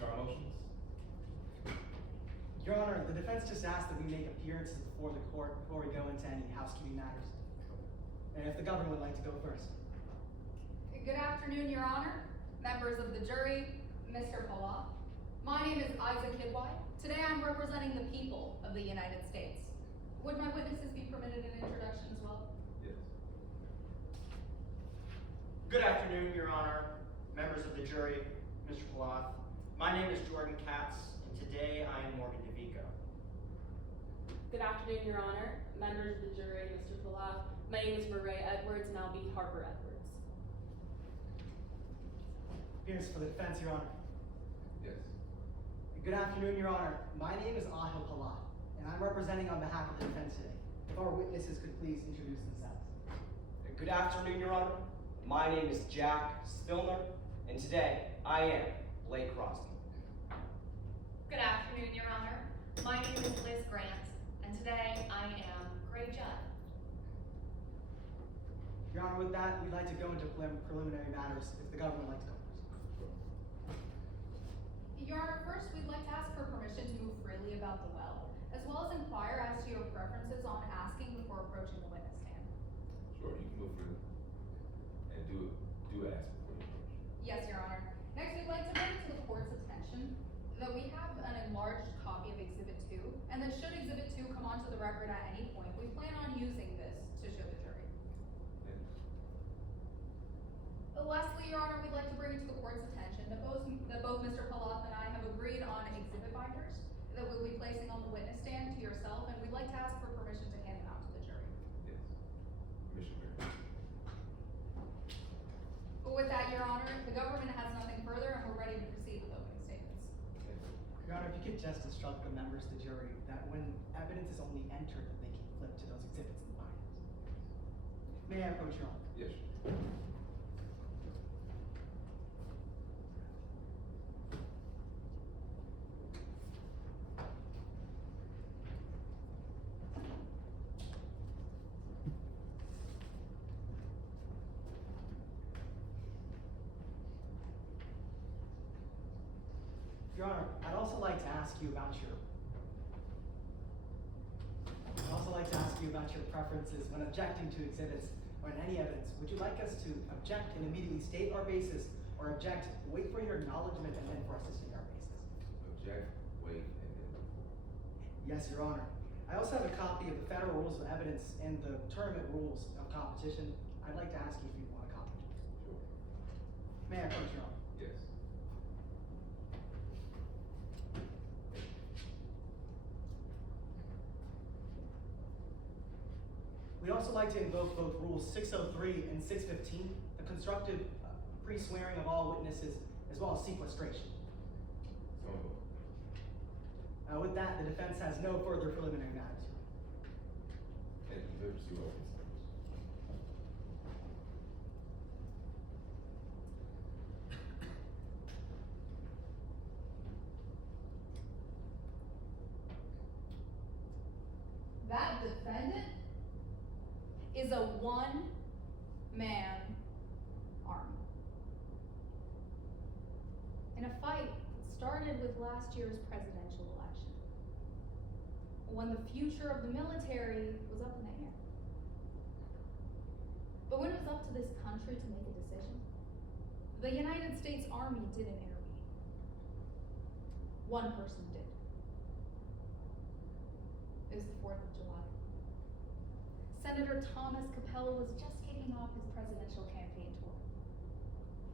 trial motions? Your Honor, the defense just asked that we make appearances before the court before we go into any housekeeping matters. And if the government would like to go first. Good afternoon, Your Honor, members of the jury, Mr. Pala. My name is Isaac Kidwai. Today I'm representing the people of the United States. Would my witnesses be permitted an introduction as well? Yes. Good afternoon, Your Honor, members of the jury, Mr. Paloth. My name is Jordan Katz, and today I am Morgan Devico. Good afternoon, Your Honor, members of the jury, Mr. Paloth. My name is Murray Edwards, and I'll be Harper Edwards. Appearance for the defense, Your Honor. Yes. Good afternoon, Your Honor. My name is Ahil Pala, and I'm representing on behalf of the defense today. If our witnesses could please introduce themselves. Good afternoon, Your Honor. My name is Jack Spillner, and today I am Blake Crosby. Good afternoon, Your Honor. My name is Liz Grant, and today I am Gray Judd. Your Honor, with that, we'd like to go into preliminary matters if the government would like to go first. Your Honor, first we'd like to ask for permission to move freely about the well, as well as inquire as to your preferences on asking before approaching the witness stand. Sure, you can move freely. And do ask before you approach. Yes, Your Honor. Next, we'd like to bring to the court's attention that we have an enlarged copy of Exhibit 2, and that should Exhibit 2 come onto the record at any point, we plan on using this to show the jury. Lastly, Your Honor, we'd like to bring it to the court's attention that both Mr. Paloth and I have agreed on exhibit binders that we'll be placing on the witness stand to yourself, and we'd like to ask for permission to hand them out to the jury. Yes. Permission granted. But with that, Your Honor, the government has nothing further, and we're ready to proceed with opening statements. Your Honor, if you could just instruct the members of the jury that when evidence is only entered, that they can flip to those exhibits and binders. May I approach, Your Honor? Yes. Your Honor, I'd also like to ask you about your preferences when objecting to exhibits or in any evidence. Would you like us to object and immediately state our basis, or object, wait for your acknowledgement, and then for us to state our basis? Object, wait, and then move forward. Yes, Your Honor. I also have a copy of the Federal Rules of Evidence and the Tournament Rules of Competition. I'd like to ask you if you want a copy. Sure. May I approach, Your Honor? Yes. We'd also like to invoke both Rules 603 and 615, the constructive pre-swearing of all witnesses, as well as sequestration. So moved. With that, the defense has no further preliminary matters. Thank you. Let's see what happens. That defendant is a one-man army. In a fight that started with last year's presidential election, when the future of the military was up in the air. But when it was up to this country to make a decision, the United States Army didn't intervene. One person did. It was the 4th of July. Senator Thomas Capella was just kicking off his presidential campaign tour.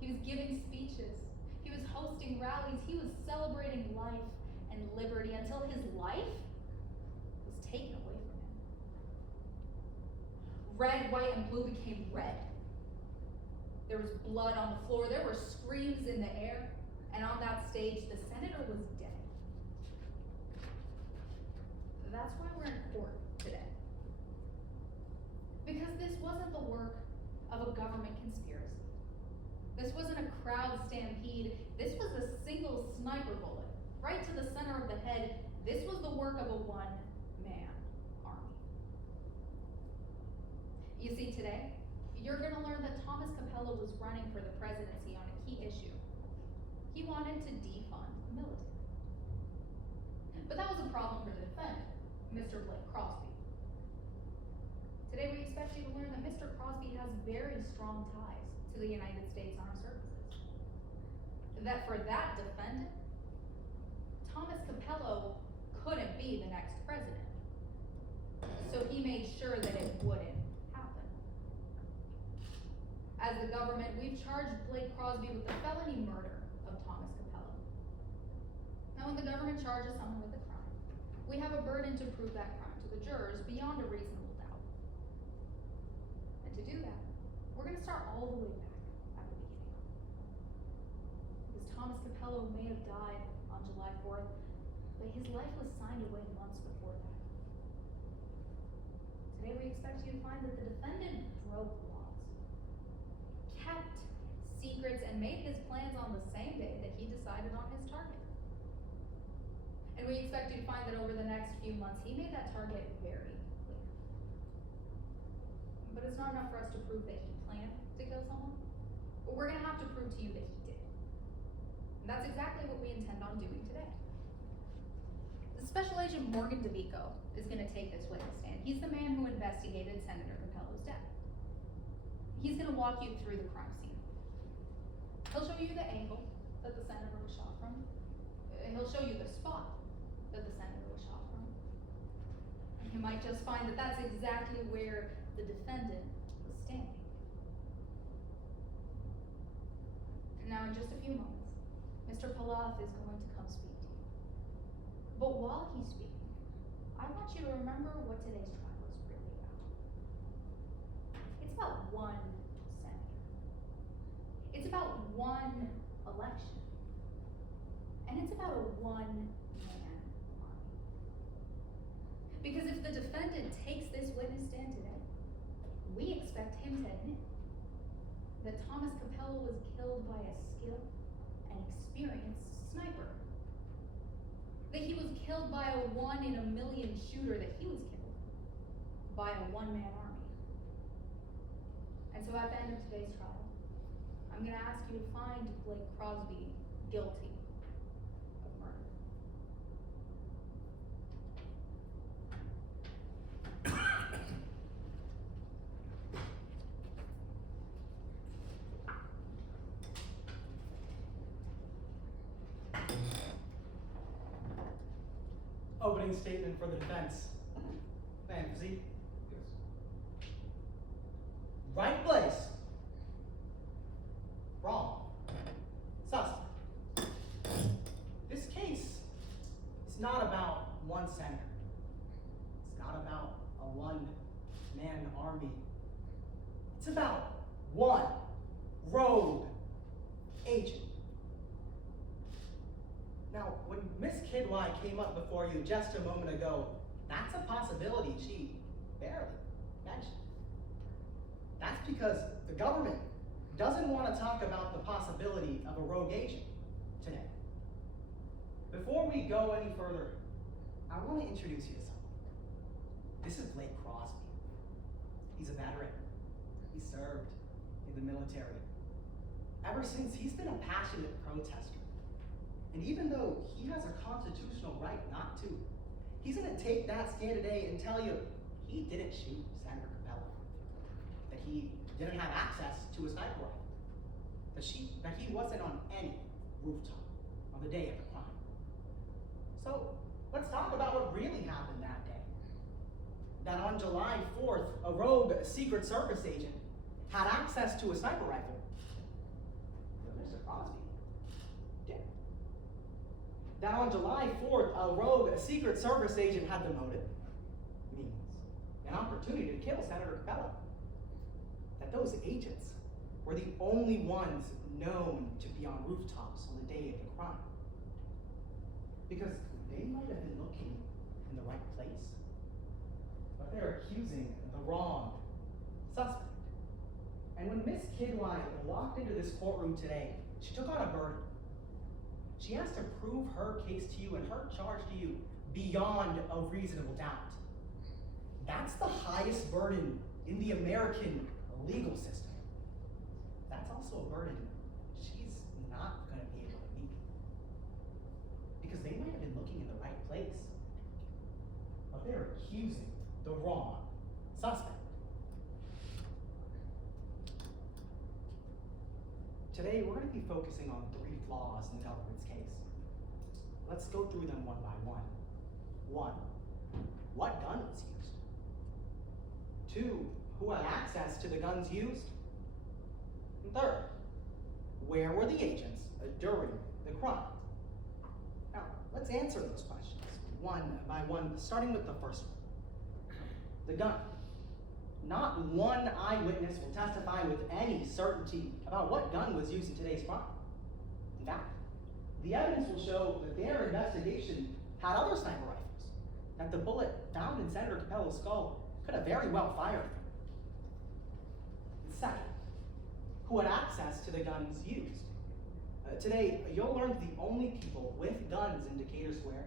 He was giving speeches. He was hosting rallies. He was celebrating life and liberty until his life was taken away from him. Red, white, and blue became red. There was blood on the floor. There were screams in the air. And on that stage, the senator was dead. That's why we're in court today. Because this wasn't the work of a government conspiracy. This wasn't a crowd stampede. This was a single sniper bullet, right to the center of the head. This was the work of a one-man army. You see, today, you're gonna learn that Thomas Capella was running for the presidency on a key issue. He wanted to defund the military. But that was a problem for the defendant, Mr. Blake Crosby. Today we expect you to learn that Mr. Crosby has very strong ties to the United States Armed Services. That for that defendant, Thomas Capello couldn't be the next president. So he made sure that it wouldn't happen. As the government, we've charged Blake Crosby with the felony murder of Thomas Capello. Now, when the government charges someone with a crime, we have a burden to prove that crime to the jurors beyond a reasonable doubt. And to do that, we're going to start all the way back at the beginning. Because Thomas Capello may have died on July 4th, but his life was signed away months before that. Today we expect you to find that the defendant broke laws, kept secrets, and made his plans on the same day that he decided on his target. And we expect you to find that over the next few months, he made that target very clear. But it's not enough for us to prove that he planned to kill someone. But we're going to have to prove to you that he did. And that's exactly what we intend on doing today. Special Agent Morgan Devico is going to take this witness stand. He's the man who investigated Senator Capello's death. He's going to walk you through the crime scene. He'll show you the angle that the senator was shot from. He'll show you the spot that the senator was shot from. And you might just find that that's exactly where the defendant was standing. And now in just a few moments, Mr. Palaf is going to come speak to you. But while he's speaking, I want you to remember what today's trial is really about. It's about one senator. It's about one election. And it's about a one-man army. Because if the defendant takes this witness stand today, we expect him to admit that Thomas Capello was killed by a skilled and experienced sniper. That he was killed by a 1 in a million shooter, that he was killed by a one-man army. And so at the end of today's trial, I'm going to ask you to find Blake Crosby guilty of murder. Opening statement for the defense. Ma'am, proceed. Yes. Right place. Wrong. Suspect. This case is not about one senator. It's not about a one-man army. It's about one rogue agent. Now, when Miss Kidwai came up before you just a moment ago, that's a possibility she barely mentioned. That's because the government doesn't want to talk about the possibility of a rogue agent today. Before we go any further, I want to introduce you to someone. This is Blake Crosby. He's a veteran. He served in the military. Ever since, he's been a passionate protester. And even though he has a constitutional right not to, he's going to take that stand today and tell you he didn't shoot Senator Capello, that he didn't have access to a sniper rifle, that he wasn't on any rooftop on the day of the crime. So let's talk about what really happened that day. That on July 4th, a rogue Secret Service agent had access to a sniper rifle. But Mr. Crosby didn't. That on July 4th, a rogue Secret Service agent had the motive, means, an opportunity to kill Senator Capello. That those agents were the only ones known to be on rooftops on the day of the crime. Because they might have been looking in the right place, but they're accusing the wrong suspect. And when Miss Kidwai walked into this courtroom today, she took on a burden. She has to prove her case to you and her charge to you beyond a reasonable doubt. That's the highest burden in the American legal system. That's also a burden she's not going to be able to meet. because they might have been looking in the right place. But they're accusing the wrong suspect. Today, we're going to be focusing on 3 flaws in the government's case. Let's go through them one by one. 1, what gun was used? 2, who had access to the guns used? And 3rd, where were the agents during the crime? Now, let's answer those questions one by one, starting with the first one. The gun. Not one eyewitness will testify with any certainty about what gun was used in today's crime. In fact, the evidence will show that their investigation had other sniper rifles, that the bullet found in Senator Capello's skull could have very well fired. And second, who had access to the guns used? Today, you'll learn that the only people with guns in Decatur Square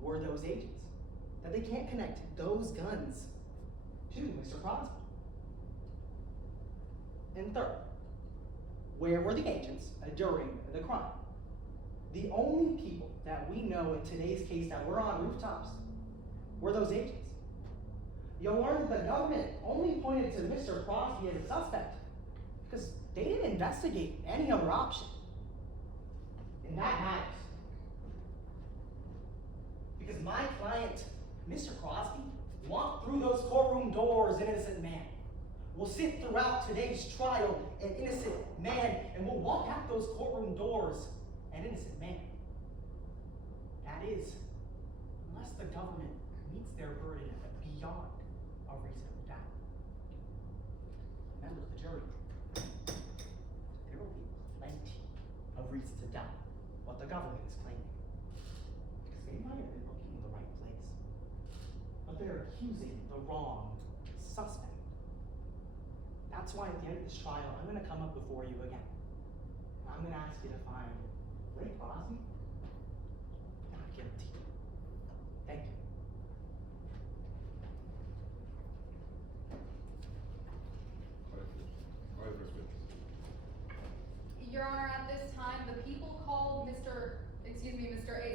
were those agents, that they can't connect those guns to Mr. Crosby. And 3rd, where were the agents during the crime? The only people that we know in today's case that were on rooftops were those agents. You'll learn that the government only pointed to Mr. Crosby as a suspect because they didn't investigate any other option. And that matters. Because my client, Mr. Crosby, walked through those courtroom doors an innocent man. Will sit throughout today's trial an innocent man, and will walk out those courtroom doors an innocent man. That is, unless the government meets their burden beyond a reasonable doubt. Members of the jury, there will be plenty of reason to doubt what the government is claiming. Because they might have been looking in the right place, but they're accusing the wrong suspect. That's why at the end of this trial, I'm going to come up before you again. I'm going to ask you to find Ray Crosby not guilty. Thank you. Your Honor, at this time, the people called Mr.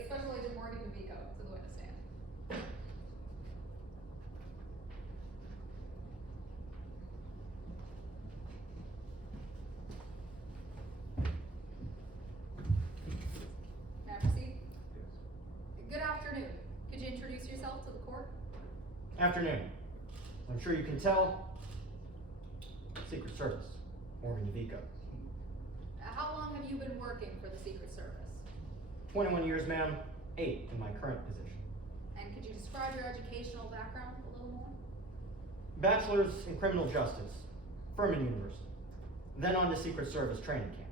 Special Agent Morgan Devico to the witness stand. May I proceed? Yes. Good afternoon. Could you introduce yourself to the court? Afternoon. I'm sure you can tell. Secret Service, Morgan Devico. How long have you been working for the Secret Service? 21 years, ma'am. 8 in my current position. And could you describe your educational background a little more? Bachelor's in Criminal Justice, Furman University. Then on to Secret Service training camp.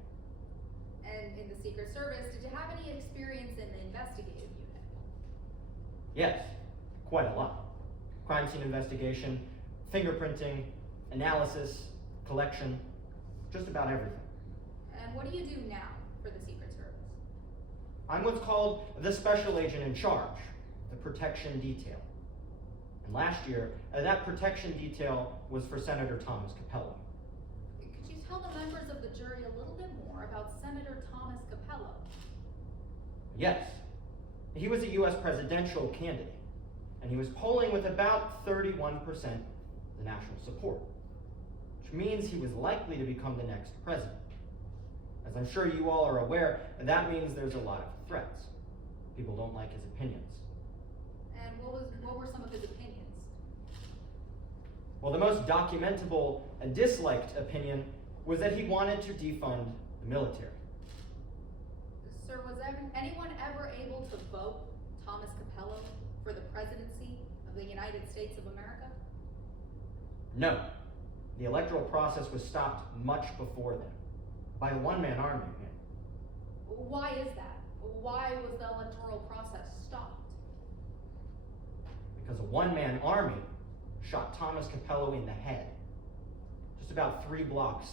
And in the Secret Service, did you have any experience in the investigative unit? Yes, quite a lot. Crime scene investigation, fingerprinting, analysis, collection, just about everything. And what do you do now for the Secret Service? I'm what's called the special agent in charge, the protection detail. And last year, that protection detail was for Senator Thomas Capello. Could you tell the members of the jury a little bit more about Senator Thomas Capello? Yes, he was a U.S. presidential candidate, and he was polling with about 31% of the national support, which means he was likely to become the next president. As I'm sure you all are aware, that means there's a lot of threats. People don't like his opinions. And what were some of his opinions? Well, the most documentable and disliked opinion was that he wanted to defund the military. Sir, was anyone ever able to vote Thomas Capello for the presidency of the United States of America? No. The electoral process was stopped much before then, by a one-man army. Why is that? Why was the electoral process stopped? Because a one-man army shot Thomas Capello in the head, just about 3 blocks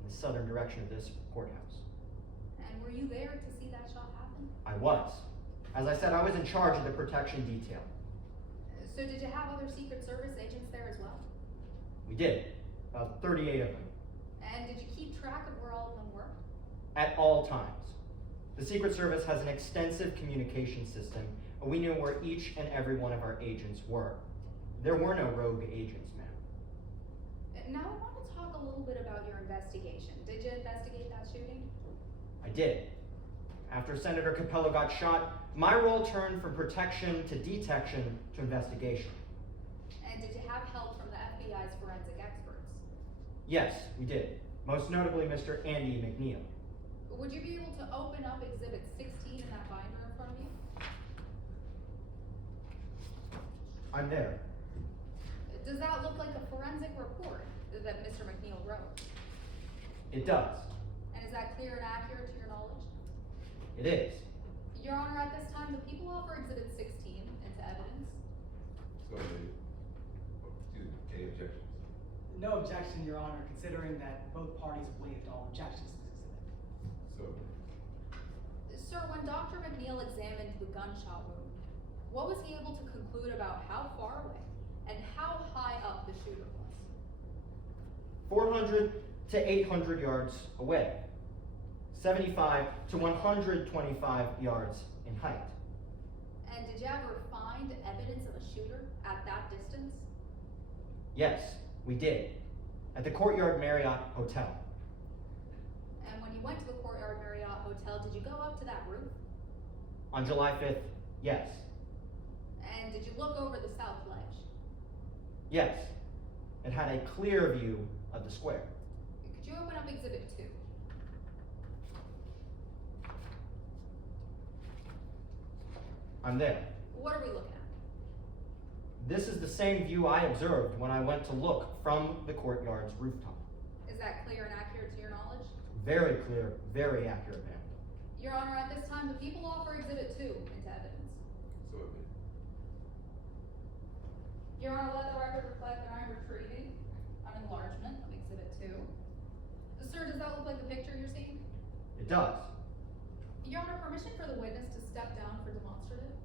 in the southern direction of this courthouse. And were you there to see that shot happen? I was. As I said, I was in charge of the protection detail. So did you have other Secret Service agents there as well? We did, about 38 of them, And did you keep track of where all of them were? at all times. The Secret Service has an extensive communication system, and we knew where each and every one of our agents were. There were no rogue agents, ma'am. Now I want to talk a little bit about your investigation. Did you investigate that shooting? I did. After Senator Capello got shot, my role turned from protection to detection to investigation. And did you have help from the FBI's forensic experts? Yes, we did. Most notably, Mr. Andy McNeil. Would you be able to open up Exhibit 16 in that binder in front of you? I'm there. Does that look like a forensic report that Mr. McNeil wrote? It does. And is that clear and accurate to your knowledge? It is. Your Honor, at this time, the people offer Exhibit 16 into evidence. So, excuse me, any objections? No objection, Your Honor, considering that both parties waived all objections to this exhibit. So, Sir, when Dr. McNeil examined the gunshot wound, what was he able to conclude about how far away and how high up the shooter was? 400 to 800 yards away. 75 to 125 yards in height. And did you ever find evidence of a shooter at that distance? Yes, we did. At the Courtyard Marriott Hotel. And when you went to the Courtyard Marriott Hotel, did you go up to that roof? On July 5th, yes. And did you look over the south ledge? Yes. It had a clear view of the square. Could you open up Exhibit 2? I'm there. What are we looking at? This is the same view I observed when I went to look from the courtyard's rooftop. Is that clear and accurate to your knowledge? Very clear, very accurate, ma'am. Your Honor, at this time, the people offer Exhibit 2 into evidence. so it may. Your Honor, let the record reflect that I am retrieving an enlargement of Exhibit 2. Sir, does that look like the picture you're seeing? It does. Your Honor, permission for the witness to step down for demonstrative?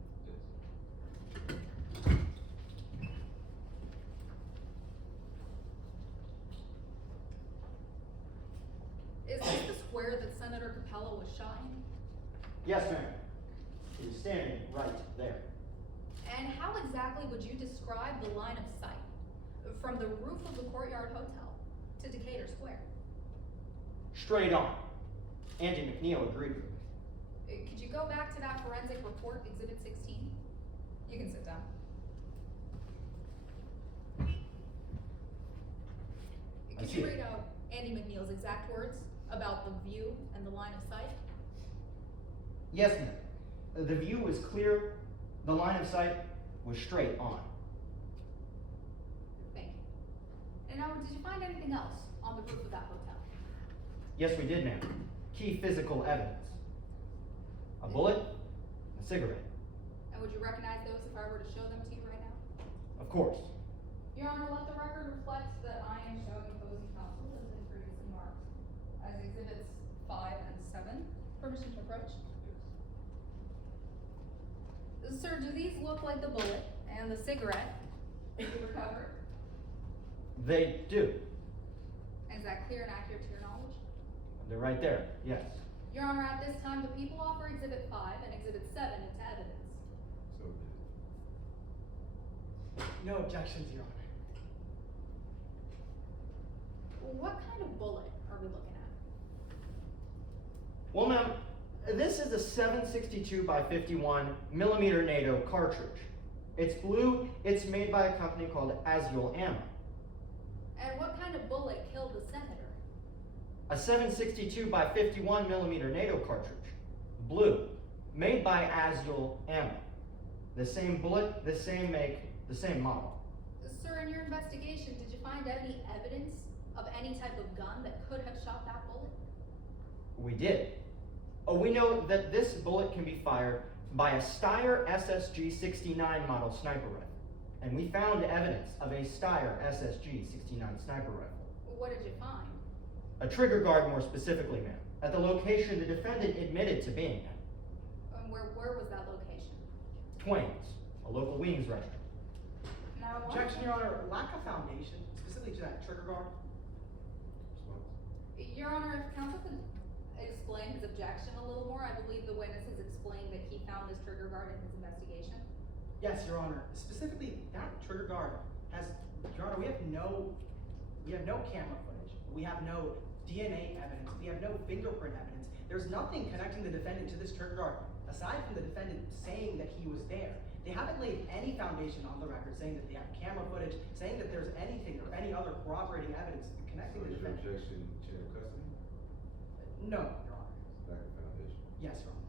Is this the square that Senator Capello was shot in? Yes, ma'am. He's standing right there. And how exactly would you describe the line of sight from the roof of the Courtyard Hotel to Decatur Square? Straight on. Andy McNeil agreed with me. Could you go back to that forensic report, Exhibit 16? You can sit down. I Could see you it. read out Andy McNeil's exact words about the view and the line of sight? Yes, ma'am. The view was clear. The line of sight was straight on. Thank you. And now, did you find anything else on the roof of that hotel? Yes, we did, ma'am. Key physical evidence. A bullet, a cigarette. And would you recognize those if I were to show them to you right now? Of course. Your Honor, let the record reflect that I am showing opposing counsel, as been previously marked, as Exhibits 5 and 7. Permission to approach? Sir, do these look like the bullet and the cigarette you recovered? They do. Is that clear and accurate to your knowledge? They're right there, yes. Your Honor, at this time, the people offer Exhibit 5 and Exhibit 7 into evidence. So it may. No objections, Your Honor. What kind of bullet are we looking at? Well, ma'am, this is a 7.62 by 51 millimeter NATO cartridge. It's blue. It's made by a company called Azul Ammo. And what kind of bullet killed the senator? A 7.62 by 51 millimeter NATO cartridge. Blue. Made by Azul Ammo. The same bullet, the same make, the same model. Sir, in your investigation, did you find any evidence of any type of gun that could have shot that bullet? We did. We know that this bullet can be fired by a Steyr SSG-69 model sniper rifle. And we found evidence of a Steyr SSG-69 sniper rifle. What did you find? A trigger guard, more specifically, ma'am, at the location the defendant admitted to being at. And where was that location? Twain's, a local wings restaurant. Now, I want Objection, Your Honor. Lack of foundation, specifically to that trigger guard. Response? Your Honor, if counsel could explain his objection a little more? I believe the witness has explained that he found this trigger guard in his investigation. Yes, Your Honor. Specifically, that trigger guard has, Your Honor, we have no camera footage. We have no DNA evidence. We have no fingerprint evidence. There's nothing connecting the defendant to this trigger guard, aside from the defendant saying that he was there. They haven't laid any foundation on the record saying that they have camera footage, saying that there's anything or any other corroborating evidence connecting So the is your defendant. objection chain of custody? No, Your Honor. Lack of foundation? Yes, Your Honor.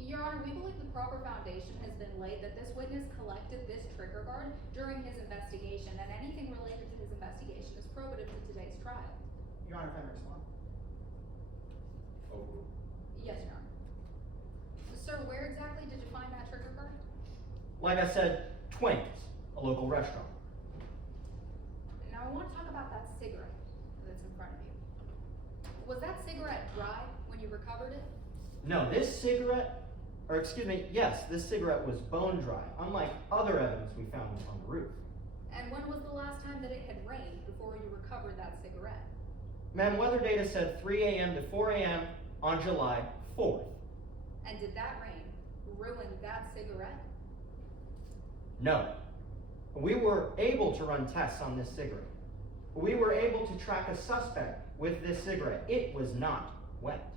Your Honor, we believe the proper foundation has been laid that this witness collected this trigger guard during his investigation, and anything related to his investigation is probative to today's trial. Your Honor, if I may respond. Overruled. Yes, Your Honor. Sir, where exactly did you find that trigger guard? Like I said, Twins, a local restaurant. Now, I want to talk about that cigarette that's in front of you. Was that cigarette dry when you recovered it? No, this cigarette, yes, this cigarette was bone dry, unlike other evidence we found on the roof. And when was the last time that it had rained before you recovered that cigarette? Ma'am, weather data said 3 a.m. to 4 a.m. on July 4th. And did that rain ruin that cigarette? No. We were able to run tests on this cigarette. We were able to track a suspect with this cigarette. It was not wet.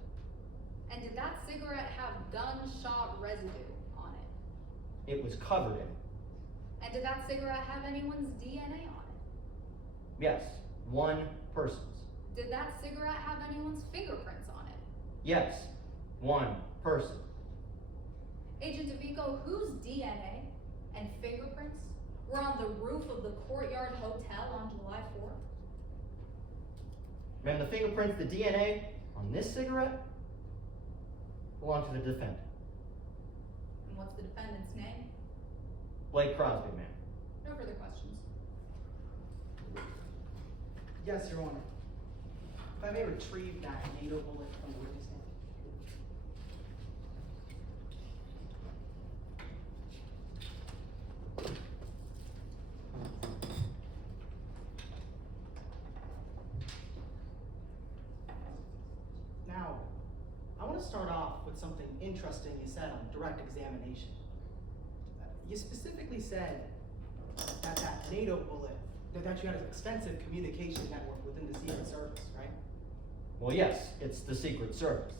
And did that cigarette have gunshot residue on it? It was covered in it. And did that cigarette have anyone's DNA on it? Yes, one person's. Did that cigarette have anyone's fingerprints on it? Yes, one person. Agent Devico, whose DNA and fingerprints were on the roof of the Courtyard Hotel on July 4th? Ma'am, the fingerprints, the DNA on this cigarette belong to the defendant. And what's the defendant's name? Blake Crosby, ma'am. No further questions. Yes, Your Honor. If I may retrieve that NATO bullet from the witness stand. Now, I want to start off with something interesting you said on direct examination. You specifically said that NATO bullet, that you had an extensive communication network within the Secret Service, right? Well, yes, it's the Secret Service.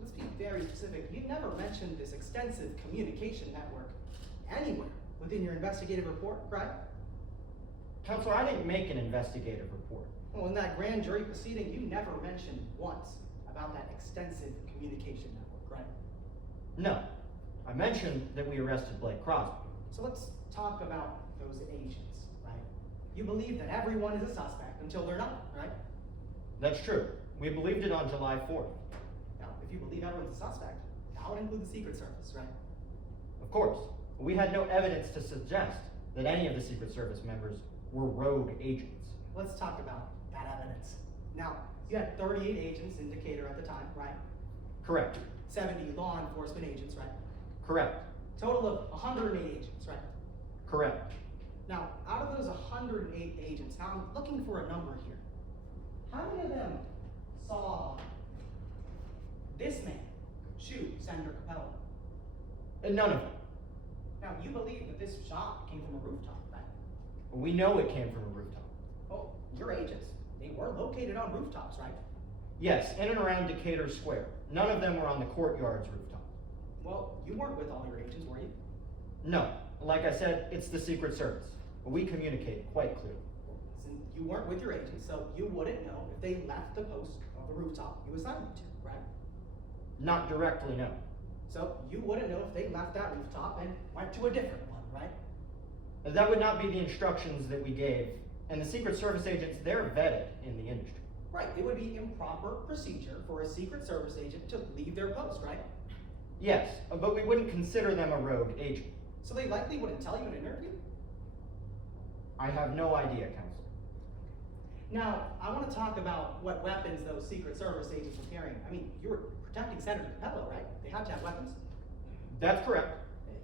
Let's be very specific. You never mentioned this extensive communication network anywhere within your investigative report, right? Counselor, I didn't make an investigative report. Well, in that grand jury proceeding, you never mentioned once about that extensive communication network, right? No, I mentioned that we arrested Blake Crosby. So let's talk about those agents, right? You believe that everyone is a suspect until they're not, right? That's true. We believed it on July 4th. Now, if you believe everyone's a suspect, that would include the Secret Service, right? Of course, we had no evidence to suggest that any of the Secret Service members were rogue agents. Let's talk about that evidence. Now, you had 38 agents in Decatur at the time, right? Correct. 70 law enforcement agents, right? Correct. Total of 108 agents, right? Correct. Now, out of those 108 agents, now I'm looking for a number here. How many of them saw this man shoot Senator Capello? And none of them. Now, you believe that this shot came from a rooftop, right? We know it came from a rooftop. Well, your agents, they were located on rooftops, right? Yes, in and around Decatur Square. None of them were on the Courtyard's rooftop. Well, you weren't with all your agents, were you? No. Like I said, it's the Secret Service. We communicate quite clearly. Since you weren't with your agents, so you wouldn't know if they left the post of the rooftop you assigned them to, right? Not directly, no. So you wouldn't know if they left that rooftop and went to a different one, right? That would not be the instructions that we gave. And the Secret Service agents, they're vetted in the industry. Right, it would be improper procedure for a Secret Service agent to leave their post, right? Yes, but we wouldn't consider them a rogue agent. So they likely wouldn't tell you in an interview? I have no idea, Counselor. Now, I want to talk about what weapons those Secret Service agents were carrying. I mean, you were protecting Senator Capello, right? They had to have weapons. That's correct.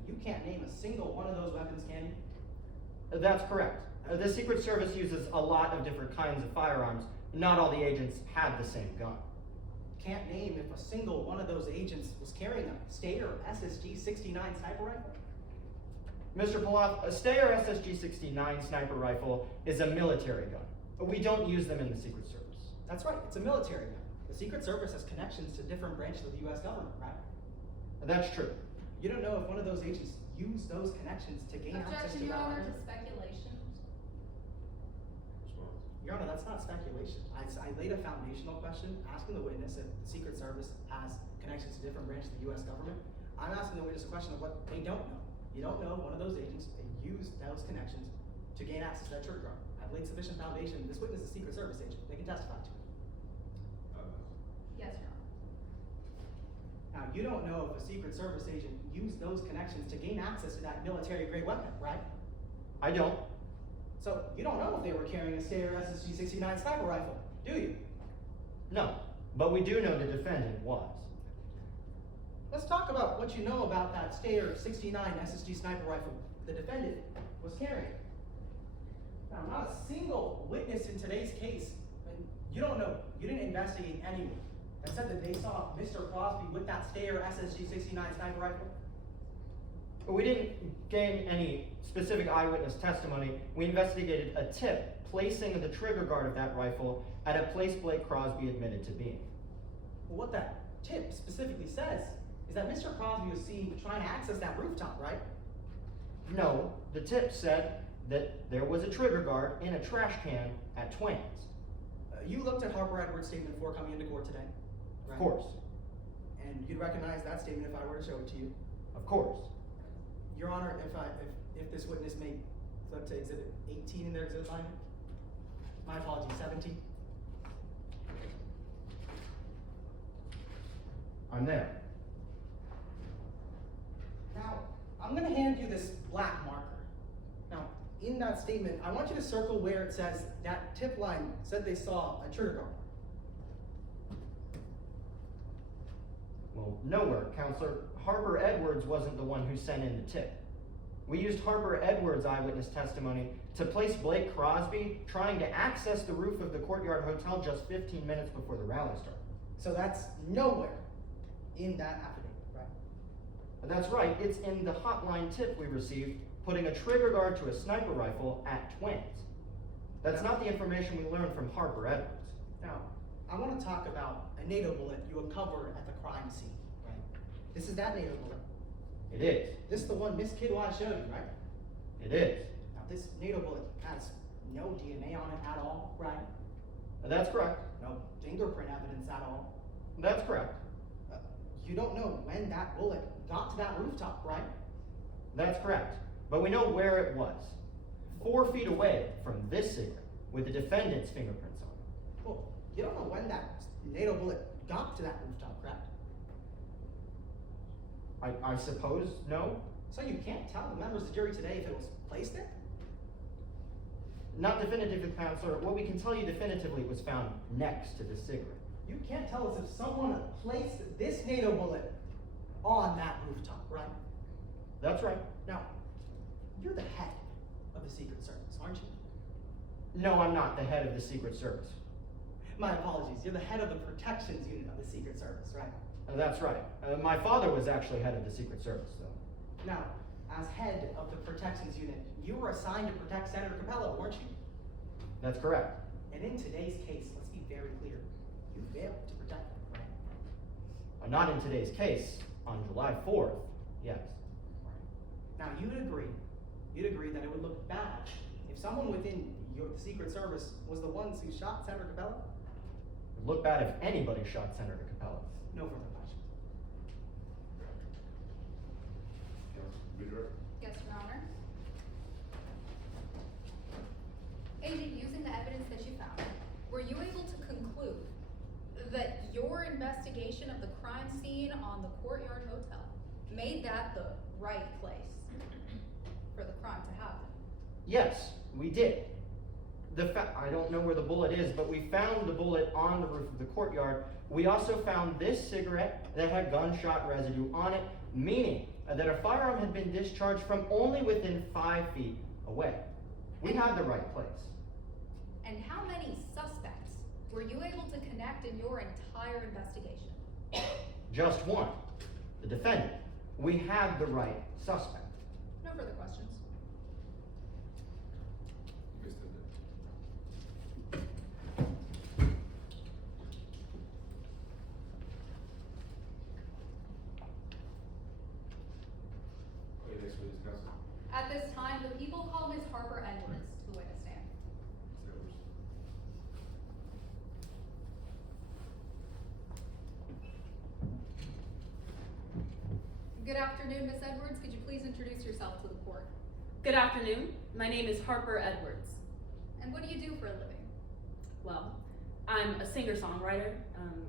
You can't name a single one of those weapons, can you? That's correct. The Secret Service uses a lot of different kinds of firearms. Not all the agents had the same gun. can't name if a single one of those agents was carrying a Stater SSG-69 sniper rifle? Mr. Palaf, a Stayer SSG-69 sniper rifle is a military gun. We don't use them in the Secret Service. That's right, it's a military gun. The Secret Service has connections to different branches of the U.S. government, right? That's true. You don't know if one of those agents used those connections to gain access to Objection, Your that Honor, weapon? to speculation. Response. Your Honor, that's not speculation. I laid a foundational question asking the witness if the Secret Service has connections to different branches of the U.S. government. I'm asking the witness a question of what they don't know. You don't know if one of those agents, they used those connections to gain access to that trigger guard. I've laid sufficient foundation. This witness is a Secret Service agent. They can testify to it. Yes, Your Honor. Now, you don't know if a Secret Service agent used those connections to gain access to that military-grade weapon, right? I don't. So, you don't know if they were carrying a Stater SSG-69 sniper rifle, do you? No. But we do know the defendant was. Let's talk about what you know about that Stater 69 SSG sniper rifle the defendant was carrying. Now, not a single witness in today's case, and you don't know, you didn't investigate anyone that said that they saw Mr. Crosby with that Stater SSG 69 sniper rifle. But we didn't gain any specific eyewitness testimony. We investigated a tip placing the trigger guard of that rifle at a place Blake Crosby admitted to being. Well, what that tip specifically says is that Mr. Crosby was seen trying to access that rooftop, right? No, the tip said that there was a trigger guard in a trash can at Twain's. You looked at Harper Edwards' statement before coming into court today, right? Of course. And you'd recognize that statement if I were to show it to you. Of course. Your Honor, if this witness may flip to exhibit 18 in their exhibit binder. My apologies, 17. I'm there. Now, I'm gonna hand you this black marker. Now, in that statement, I want you to circle where it says that tip line said they saw a trigger guard. Well, nowhere, Counselor. Harper Edwards wasn't the one who sent in the tip. We used Harper Edwards' eyewitness testimony to place Blake Crosby trying to access the roof of the Courtyard Hotel just 15 minutes before the rally started. So that's nowhere in that affidavit, right? That's right, it's in the hotline tip we received, putting a trigger guard to a sniper rifle at Twins. That's not the information we learned from Harper Edwards. Now, I want to talk about a NATO bullet you uncovered at the crime scene, right? This is that NATO bullet. It is. This is the one Miss Kidwai showed you, right? It is. Now, this NATO bullet has no DNA on it at all, right? That's correct. No fingerprint evidence at all. That's correct. You don't know when that bullet got to that rooftop, right? That's correct. But we know where it was. 4 feet away from this cigarette, with the defendant's fingerprints on it. Well, you don't know when that NATO bullet got to that rooftop, correct? I suppose no? So you can't tell the members of the jury today if it was placed there? Not definitively, Counselor. What we can tell you definitively was found next to the cigarette. You can't tell us if someone placed this NATO bullet on that rooftop, right? That's right. Now, you're the head of the Secret Service, aren't you? No, I'm not the head of the Secret Service. My apologies, you're the head of the protections unit of the Secret Service, right? That's right. My father was actually head of the Secret Service, though. Now, as head of the protections unit, you were assigned to protect Senator Capello, weren't you? That's correct. And in today's case, let's be very clear, you failed to protect him, right? Not in today's case. On July 4th, yes. Now, you'd agree that it would look bad if someone within the Secret Service was the ones who shot Senator Capello? It would look bad if anybody shot Senator Capello. No further questions. Redirect. Yes, Your Honor. Agent, using the evidence that you found, were you able to conclude that your investigation of the crime scene on the Courtyard Hotel made that the right place for the crime to happen? Yes, we did. I don't know where the bullet is, but we found the bullet on the roof of the Courtyard. We also found this cigarette that had gunshot residue on it, meaning that a firearm had been discharged from only within 5 feet away. We had the right place. And how many suspects Were you able to connect in your entire investigation? Just one. The defendant. We had the right suspect. No further questions. You can step down. Okay, next witness, counsel. At this time, the people call Ms. Harper Edwards to the witness stand. Ms. Edwards. Good afternoon, Ms. Edwards. Could you please introduce yourself to the court? Good afternoon. My name is Harper Edwards. And what do you do for a living? Well, I'm a singer-songwriter.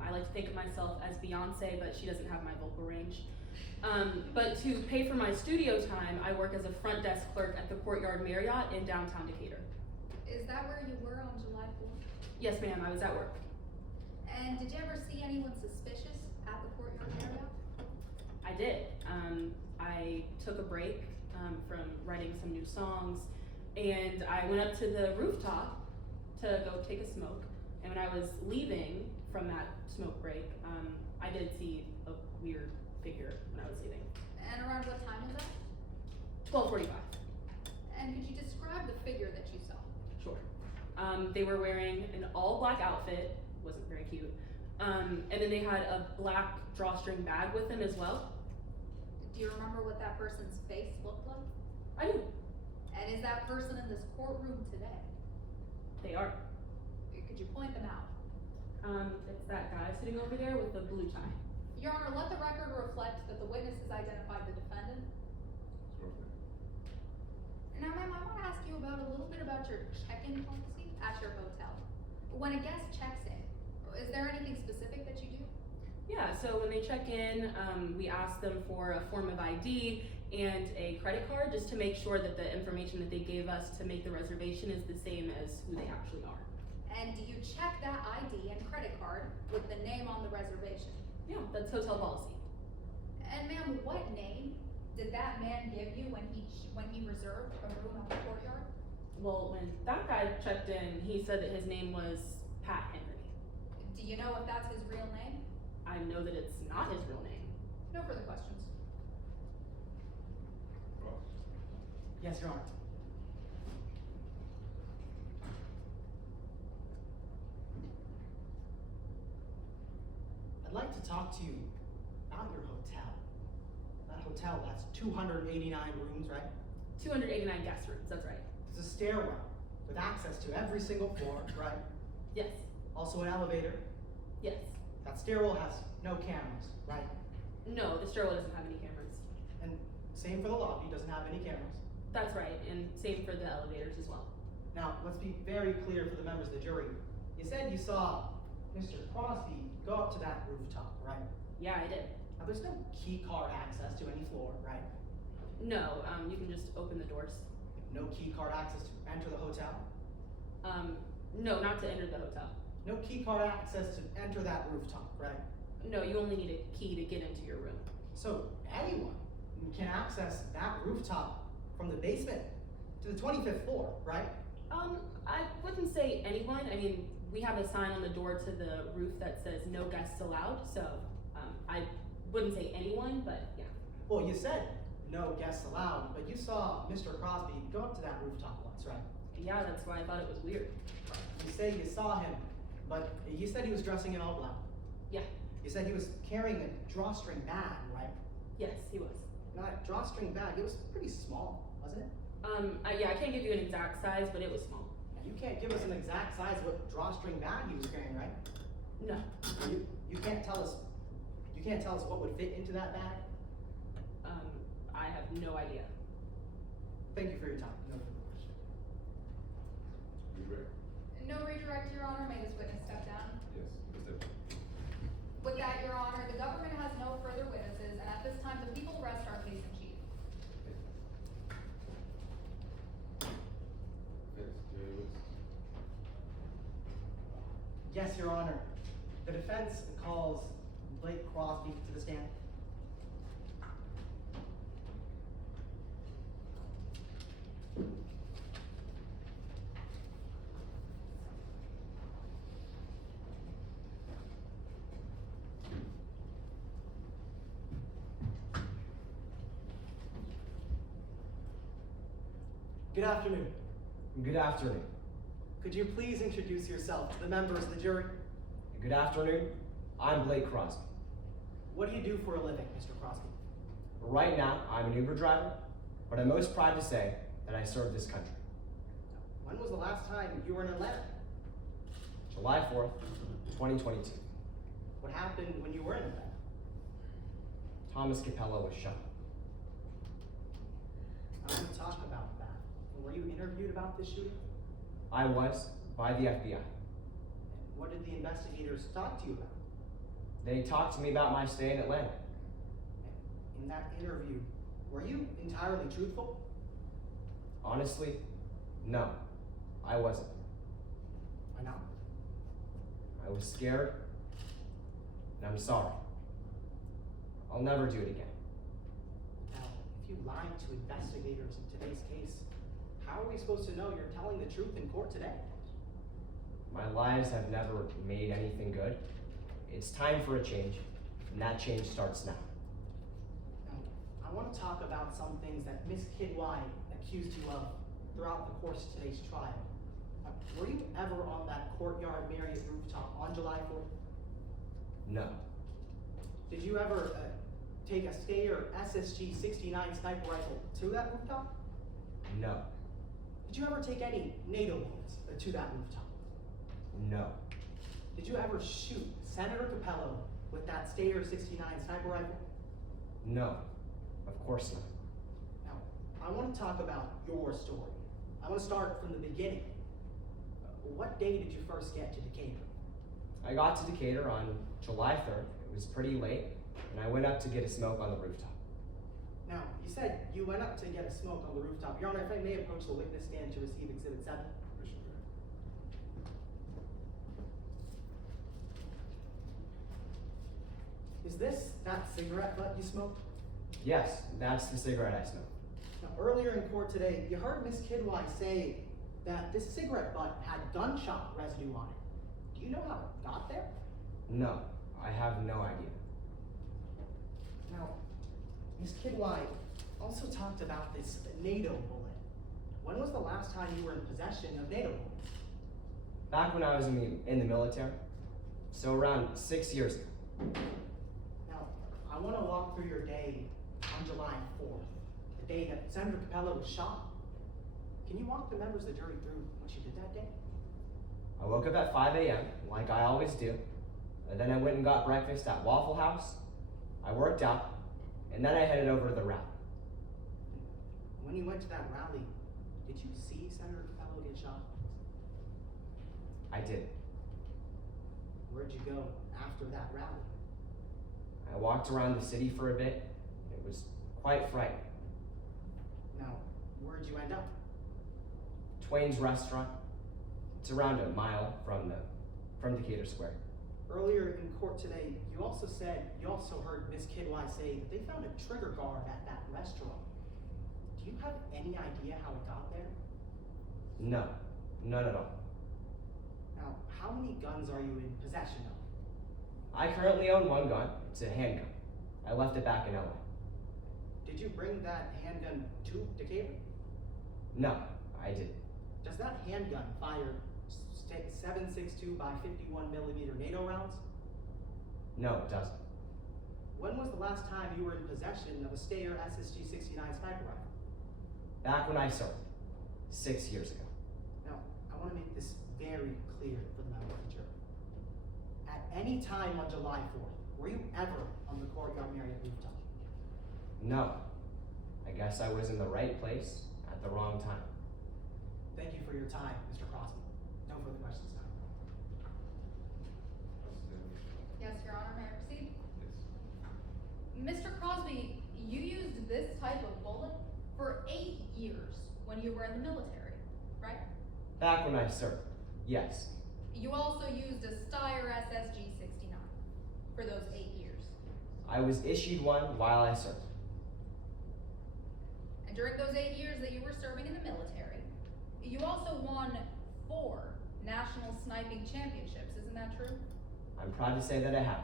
I like to think of myself as Beyonce, but she doesn't have my vocal range. But to pay for my studio time, I work as a front desk clerk at the Courtyard Marriott in downtown Decatur. Is that where you were on July 4th? Yes, ma'am, I was at work. And did you ever see anyone suspicious at the Courtyard Marriott? I did. I took a break from writing some new songs, and I went up to the rooftop to go take a smoke. And when I was leaving from that smoke break, I did see a weird figure when I was leaving. And around what time was that? 12:45. And could you describe the figure that you saw? Sure. They were wearing an all black outfit, wasn't very cute. And then they had a black drawstring bag with them as well. Do you remember what that person's face looked like? I do. And is that person in this courtroom today? They are. Could you point them out? It's that guy sitting over there with the blue tie. Your Honor, let the record reflect that the witness has identified the defendant. Sure thing. Now, ma'am, I want to ask you about a little bit about your check-in policy at your hotel. When a guest checks in, is there anything specific that you do? Yeah, so when they check in, we ask them for a form of ID and a credit card just to make sure that the information that they gave us to make the reservation is the same as who they actually are. And do you check that ID and credit card with the name on the reservation? Yeah, that's hotel policy. And ma'am, what name did that man give you when he reserved a room at the Courtyard? Well, when that guy checked in, he said that his name was Pat Henry. Do you know if that's his real name? I know that it's not his real name. No further questions. Cross. Yes, Your Honor. I'd like to talk to you about your hotel. That hotel has 289 rooms, right? 289 guest rooms, that's right. There's a stairwell with access to every single floor, right? Yes, Also an elevator. yes. That stairwell has no cameras, right? No, the stairwell doesn't have any cameras. And same for the lobby, doesn't have any cameras. That's right, and same for the elevators as well. Now, let's be very clear for the members of the jury. You said you saw Mr. Crosby go up to that rooftop, right? Yeah, I did. Now, there's no key card access to any floor, right? No, you can just open the doors. No key card access to enter the hotel. No, not to enter the hotel. No key card access to enter that rooftop, right? No, you only need a key to get into your room. So anyone can access that rooftop from the basement to the 25th floor, right? I wouldn't say anyone. I mean, we have a sign on the door to the roof that says no guests allowed, so, I wouldn't say anyone, but yeah. Well, you said no guests allowed, but you saw Mr. Crosby go up to that rooftop once, right? Yeah, that's why I thought it was weird. You say you saw him, but you said he was dressing in all black. Yeah, You said he was carrying a drawstring bag, right? yes, he was. Now, that drawstring bag, it was pretty small, wasn't it? Yeah, I can't give you an exact size, but it was small. And you can't give us an exact size of what drawstring bag he was carrying, right? No. You can't tell us what would fit into that bag? I have no idea. Thank you for your time. No further questions. Redirect. No redirect, Your Honor. May this witness step down. Yes, you can step down. With that, Your Honor, the government has no further witnesses, and at this time, the people rest our case in chief. Defense, Jerry Woods. Yes, Your Honor. The defense calls Blake Crosby to the stand. Good afternoon. Good afternoon. Could you please introduce yourself to the members of the jury? Good afternoon. I'm Blake Crosby. What do you do for a living, Mr. Crosby? Right now, I'm an Uber driver, but I'm most proud to say that I serve this country. When was the last time you were in Atlanta? July 4th, 2022. What happened when you were in Atlanta? Thomas Capello was shot. I want to talk about that. Were you interviewed about this shooting? I was, by the FBI. And what did the investigators talk to you about? They talked to me about my stay in Atlanta. In that interview, were you entirely truthful? Honestly, no, I wasn't. Why not? I was scared, and I'm sorry. I'll never do it again. Now, if you lied to investigators in today's case, how are we supposed to know you're telling the truth in court today? My lies have never made anything good. It's time for a change, and that change starts now. Now, I want to talk about some things that Miss Kidwai accused you of throughout the course of today's trial. Were you ever on that Courtyard Marriott rooftop on July 4th? No, Did you ever take a Stayer SSG 69 sniper rifle to that rooftop? no, Did you ever take any NATO bullets to that rooftop? no, Did you ever shoot Senator Capello with that Stayer 69 sniper rifle? no, of course not. Now, I want to talk about your story. I want to start from the beginning. What day did you first get to Decatur? I got to Decatur on July 3rd. It was pretty late, and I went up to get a smoke on the rooftop. Now, you said you went up to get a smoke on the rooftop. Your Honor, if I may approach the witness stand to receive Exhibit 7. Is this that cigarette butt you smoked? Yes, that's the cigarette I smoked. Now, earlier in court today, you heard Miss Kidwai say that this cigarette butt had gunshot residue on it. Do you know how it got there? No, I have no idea. Now, Miss Kidwai also talked about this NATO bullet. When was the last time you were in possession of NATO bullets? Back when I was in the military, so around 6 years ago. Now, I want to walk through your day on July 4th, the day that Senator Capello was shot. Can you walk the members of the jury through what you did that day? I woke up at 5 a.m., like I always do, and then I went and got breakfast at Waffle House. I worked out, and then I headed over to the rally. When you went to that rally, did you see Senator Capello get shot? I did. Where'd you go after that rally? I walked around the city for a bit. It was quite frightening. Now, where'd you end up? Twain's restaurant. It's around a mile from Decatur Square. Earlier in court today, you also heard Miss Kidwai say that they found a trigger guard at that restaurant. Do you have any idea how it got there? No, none at all. Now, how many guns are you in possession of? I currently own one gun. It's a handgun. I left it back in LA. Did you bring that handgun to Decatur? No, I didn't. Does that handgun fire 7.62 by 51 millimeter NATO rounds? No, it doesn't. When was the last time you were in possession of a Stayer SSG 69 sniper rifle? Back when I served, 6 years ago. Now, I want to make this very clear for the member of the jury. At any time on July 4th, were you ever on the Courtyard Marriott rooftop? No, I guess I was in the right place at the wrong time. Thank you for your time, Mr. Crosby. No further questions now. Yes, Your Honor, may I proceed? Yes. Mr. Crosby, you used this type of bullet for 8 years when you were in the military, right? Back when I served, yes. You also used a Steyr SSG 69 for those 8 years. I was issued one while I served. And during those 8 years that you were serving in the military, you also won 4 national sniping championships, isn't that true? I'm proud to say that I have.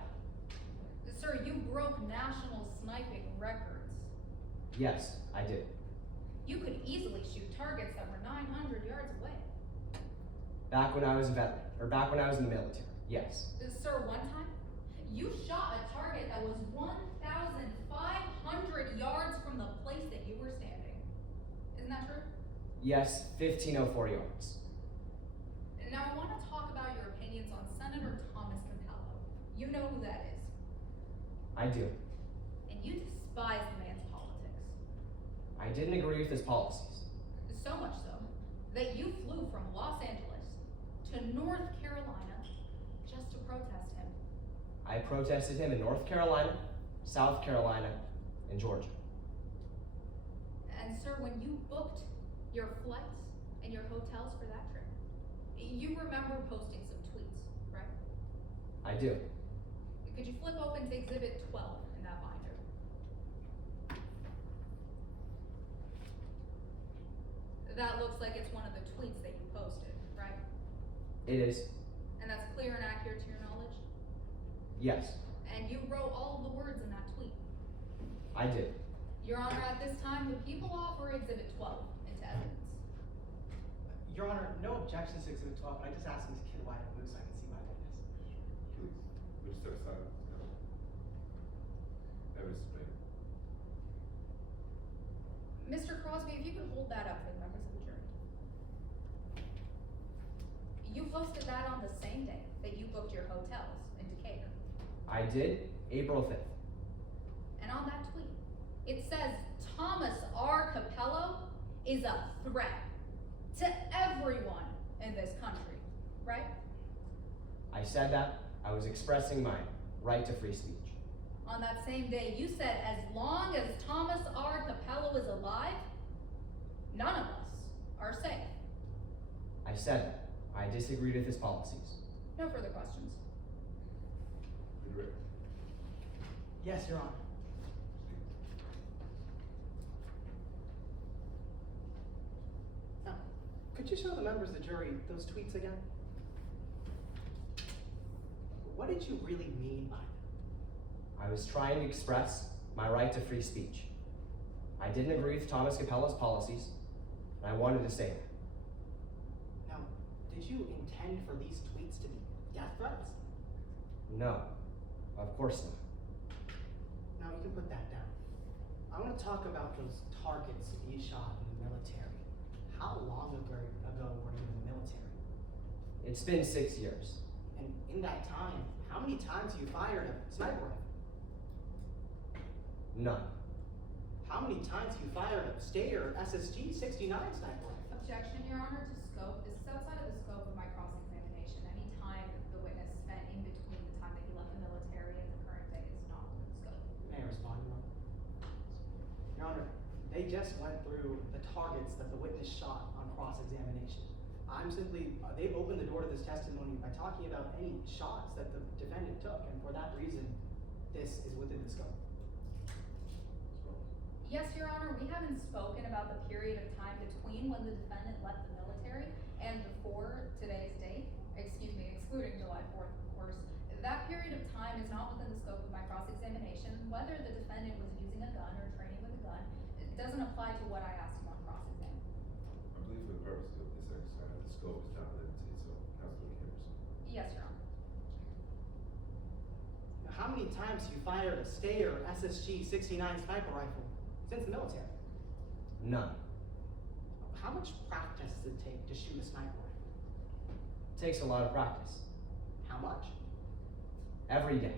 Sir, you broke national sniping records. Yes, I did. You could easily shoot targets that were 900 yards away. Back when I was a veteran, or back when I was in the military, yes. Sir, one time, you shot a target that was 1,500 yards from the place that you were standing. Isn't that true? Yes, 1,504 yards. And now I want to talk about your opinions on Senator Thomas Capello. You know who that is. I do. And you despise the man's politics. I didn't agree with his policies. So much so, that you flew from Los Angeles to North Carolina just to protest him. I protested him in North Carolina, South Carolina, and Georgia. And sir, when you booked your flights and your hotels for that trip, you remember posting some tweets, right? I do. Could you flip open to Exhibit 12 in that binder? That looks like it's one of the tweets that you posted, right? It is. And that's clear and accurate to your knowledge? Yes, And you wrote all of the words in that tweet. I did. Your Honor, at this time, the people offer Exhibit 12 into evidence. Your Honor, no objections to Exhibit 12, but I just asked Ms. Kidwai to move so I can see my witness. Please, would you step aside? Evidence is made. Mr. Crosby, if you could hold that up for the members of the jury. You posted that on the same day that you booked your hotels in Decatur. I did, April 5th. And on that tweet, it says Thomas R. Capello is a threat to everyone in this country, right? I said that. I was expressing my right to free speech. On that same day, you said as long as Thomas R. Capello is alive, none of us are safe. I said that. I disagreed with his policies. No further questions. For the record. Yes, Your Honor. Now, could you show the members of the jury those tweets again? What did you really mean by them? I was trying to express my right to free speech. I didn't agree with Thomas Capello's policies, and I wanted to say that. Now, did you intend for these tweets to be death threats? No, of course not. Now, you can put that down. I want to talk about those targets you shot in the military. How long ago were you in the military? It's been 6 years. And in that time, how many times you fired a sniper rifle? None. How many times you fired a Stayer SSG 69 sniper rifle? Objection, Your Honor, to scope. This is outside of the scope of my cross-examination. Any time the witness spent in between the time that he left the military and the current day is not within scope. May I respond, Your Honor? Your Honor, they just went through the targets that the witness shot on cross-examination. They opened the door to this testimony by talking about any shots that the defendant took, and for that reason, this is within the scope. Yes, Your Honor, we haven't spoken about the period of time between when the defendant left the military and before today's date, excluding July 4th, of course. That period of time is not within the scope of my cross-examination. Whether the defendant was using a gun or training with a gun, it doesn't apply to what I asked him on cross-exam. I believe for the purpose of this exercise, the scope is not limited, so Councilor Campers. Yes, Your Honor. Now, how many times you fired a Stayer SSG 69 sniper rifle since the military? None. How much practice does it take to shoot a sniper rifle? Takes a lot of practice. How much? Every day.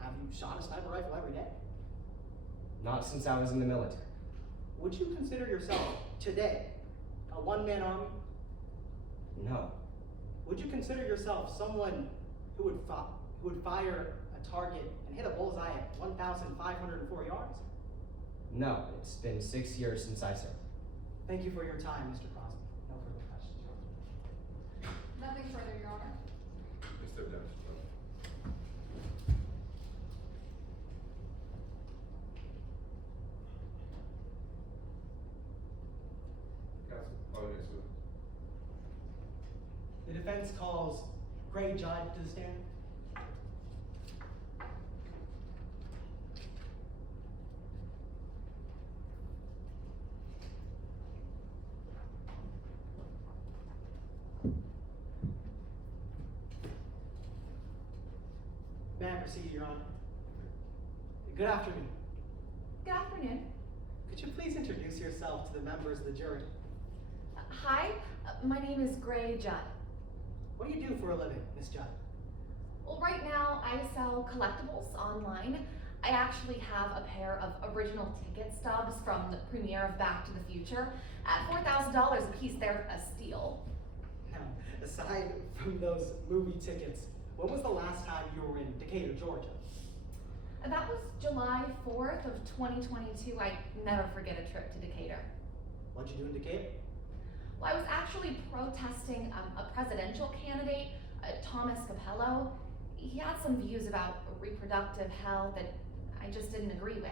Have you shot a sniper rifle every day? Not since I was in the military. Would you consider yourself today a one-man army? No. Would you consider yourself someone who would fire a target and hit a bullseye at 1,504 yards? No, it's been 6 years since I served. Thank you for your time, Mr. Crosby. No further questions, Your Honor. Nothing further, Your Honor. Please step down, Mr. Crosby. Counsel, call your next witness. The defense calls Judd to the stand. proceed, Your Honor? Good afternoon. Good afternoon. Could you please introduce yourself to the members of the jury? Hi, my name is Gray Judd. What do you do for a living, Miss Judd? Well, right now I sell collectibles online. I actually have a pair of original ticket stubs from the premiere of Back to the Future at $4,000 a piece. They're a steal. Now, aside from those movie tickets, when was the last time you were in Decatur, Georgia? That was July 4th of 2022. I never forget a trip to Decatur. What'd you do in Decatur? Well, I was actually protesting a presidential candidate, Thomas Capello. He had some views about reproductive health that I just didn't agree with.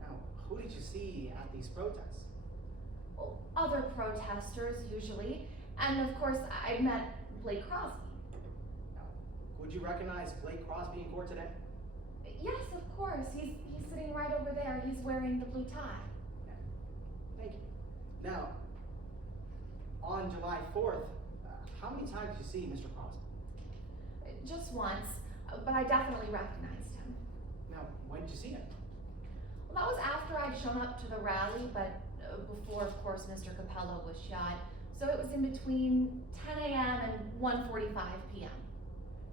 Now, who did you see at these protests? Well, other protesters usually, and of course I met Blake Crosby. Now, would you recognize Blake Crosby in court today? Yes, of course. He's sitting right over there. He's wearing the blue tie. Thank you. Now, on July 4th, how many times did you see Mr. Crosby? Just once, but I definitely recognized him. Now, when did you see him? Well, that was after I'd shown up to the rally, but before, of course, Mr. Capello was shot. So it was in between 10 a.m. and 1:45 p.m.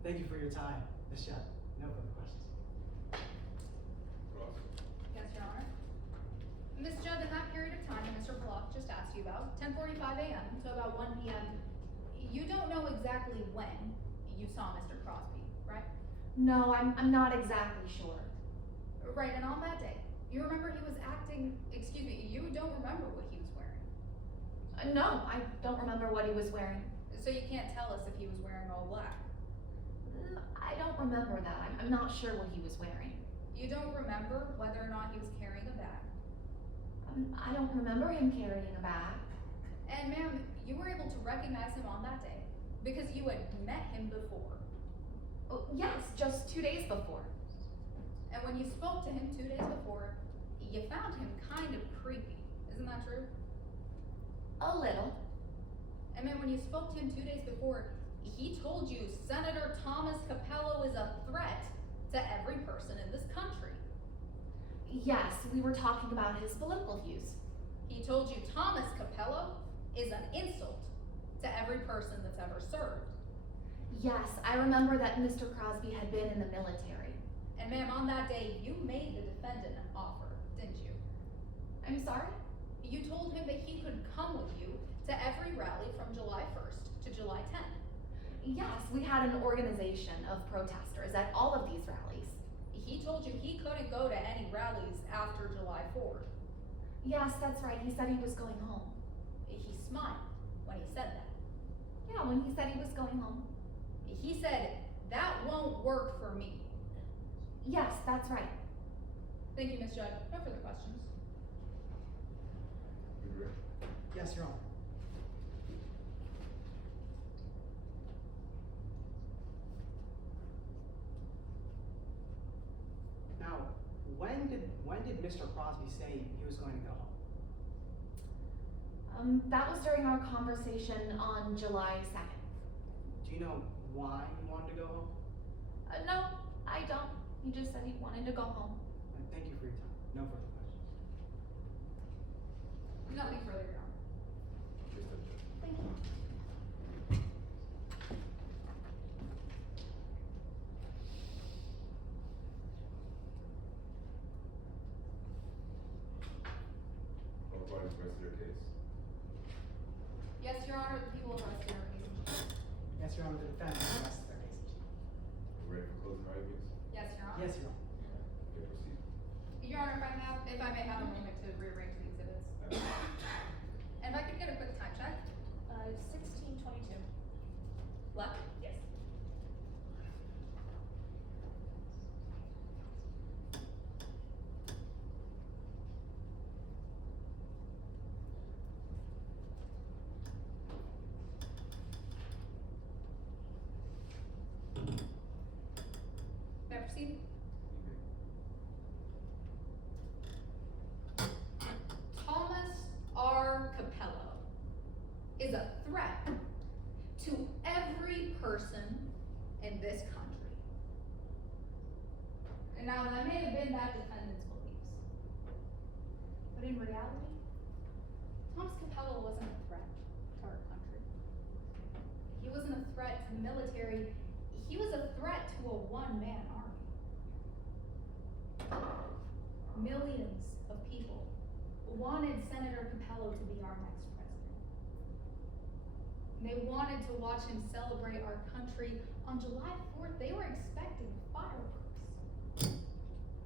Thank you for your time, Ms. Judd. No further questions. Cross. Yes, Your Honor. Ms. Judd, in that period of time that Mr. Block just asked you about, 10:45 a.m. to about 1 p.m., you don't know exactly when you saw Mr. Crosby, right? No, I'm not exactly sure. Right, and on that day, you remember he was acting, excuse me, you don't remember what he was wearing. No, I don't remember what he was wearing. So you can't tell us if he was wearing all black. I don't remember that. I'm not sure what he was wearing. You don't remember whether or not he was carrying a bag. I don't remember him carrying a bag. And ma'am, you were able to recognize him on that day because you had met him before. Oh, yes, just 2 days before. And when you spoke to him 2 days before, you found him kind of creepy. Isn't that true? A little. And then when you spoke to him 2 days before, he told you Senator Thomas Capello is a threat to every person in this country. Yes, we were talking about his political views. He told you Thomas Capello is an insult to every person that's ever served. Yes, I remember that Mr. Crosby had been in the military. And ma'am, on that day, you made the defendant an offer, didn't you? I'm sorry? You told him that he could come with you to every rally from July 1st to July 10th. Yes, we had an organization of protesters at all of these rallies. He told you he couldn't go to any rallies after July 4th. Yes, that's right. He said he was going home. He smiled when he said that. Yeah, when he said he was going home. He said, that won't work for me. Yes, that's right. Thank you, Ms. Judd. No further questions. You agree? Yes, Your Honor. Now, when did Mr. Crosby say he was going to go home? That was during our conversation on July 2nd. Do you know why he wanted to go home? No, I don't. He just said he wanted to go home. Thank you for your time. No further questions. Nothing further, Your Honor. Just a- Thank you. All parties rest their case. Yes, Your Honor, the people of West Indies. Yes, Your Honor, the defense rests their case. You ready for closing arguments? Yes, Your Honor. Yes, Your Honor. Okay, proceed. Your Honor, if I may have a moment to rearrange the exhibits. And if I could get a quick time check. 16:22. Left? Yes. May I proceed? Thomas R. Capello is a threat to every person in this country. And now that may have been that defendant's beliefs. But in reality, Thomas Capello wasn't a threat to our country. He wasn't a threat to the military. He was a threat to a one-man army. Millions of people wanted Senator Capello to be our next president. They wanted to watch him celebrate our country on July 4th. They were expecting fireworks,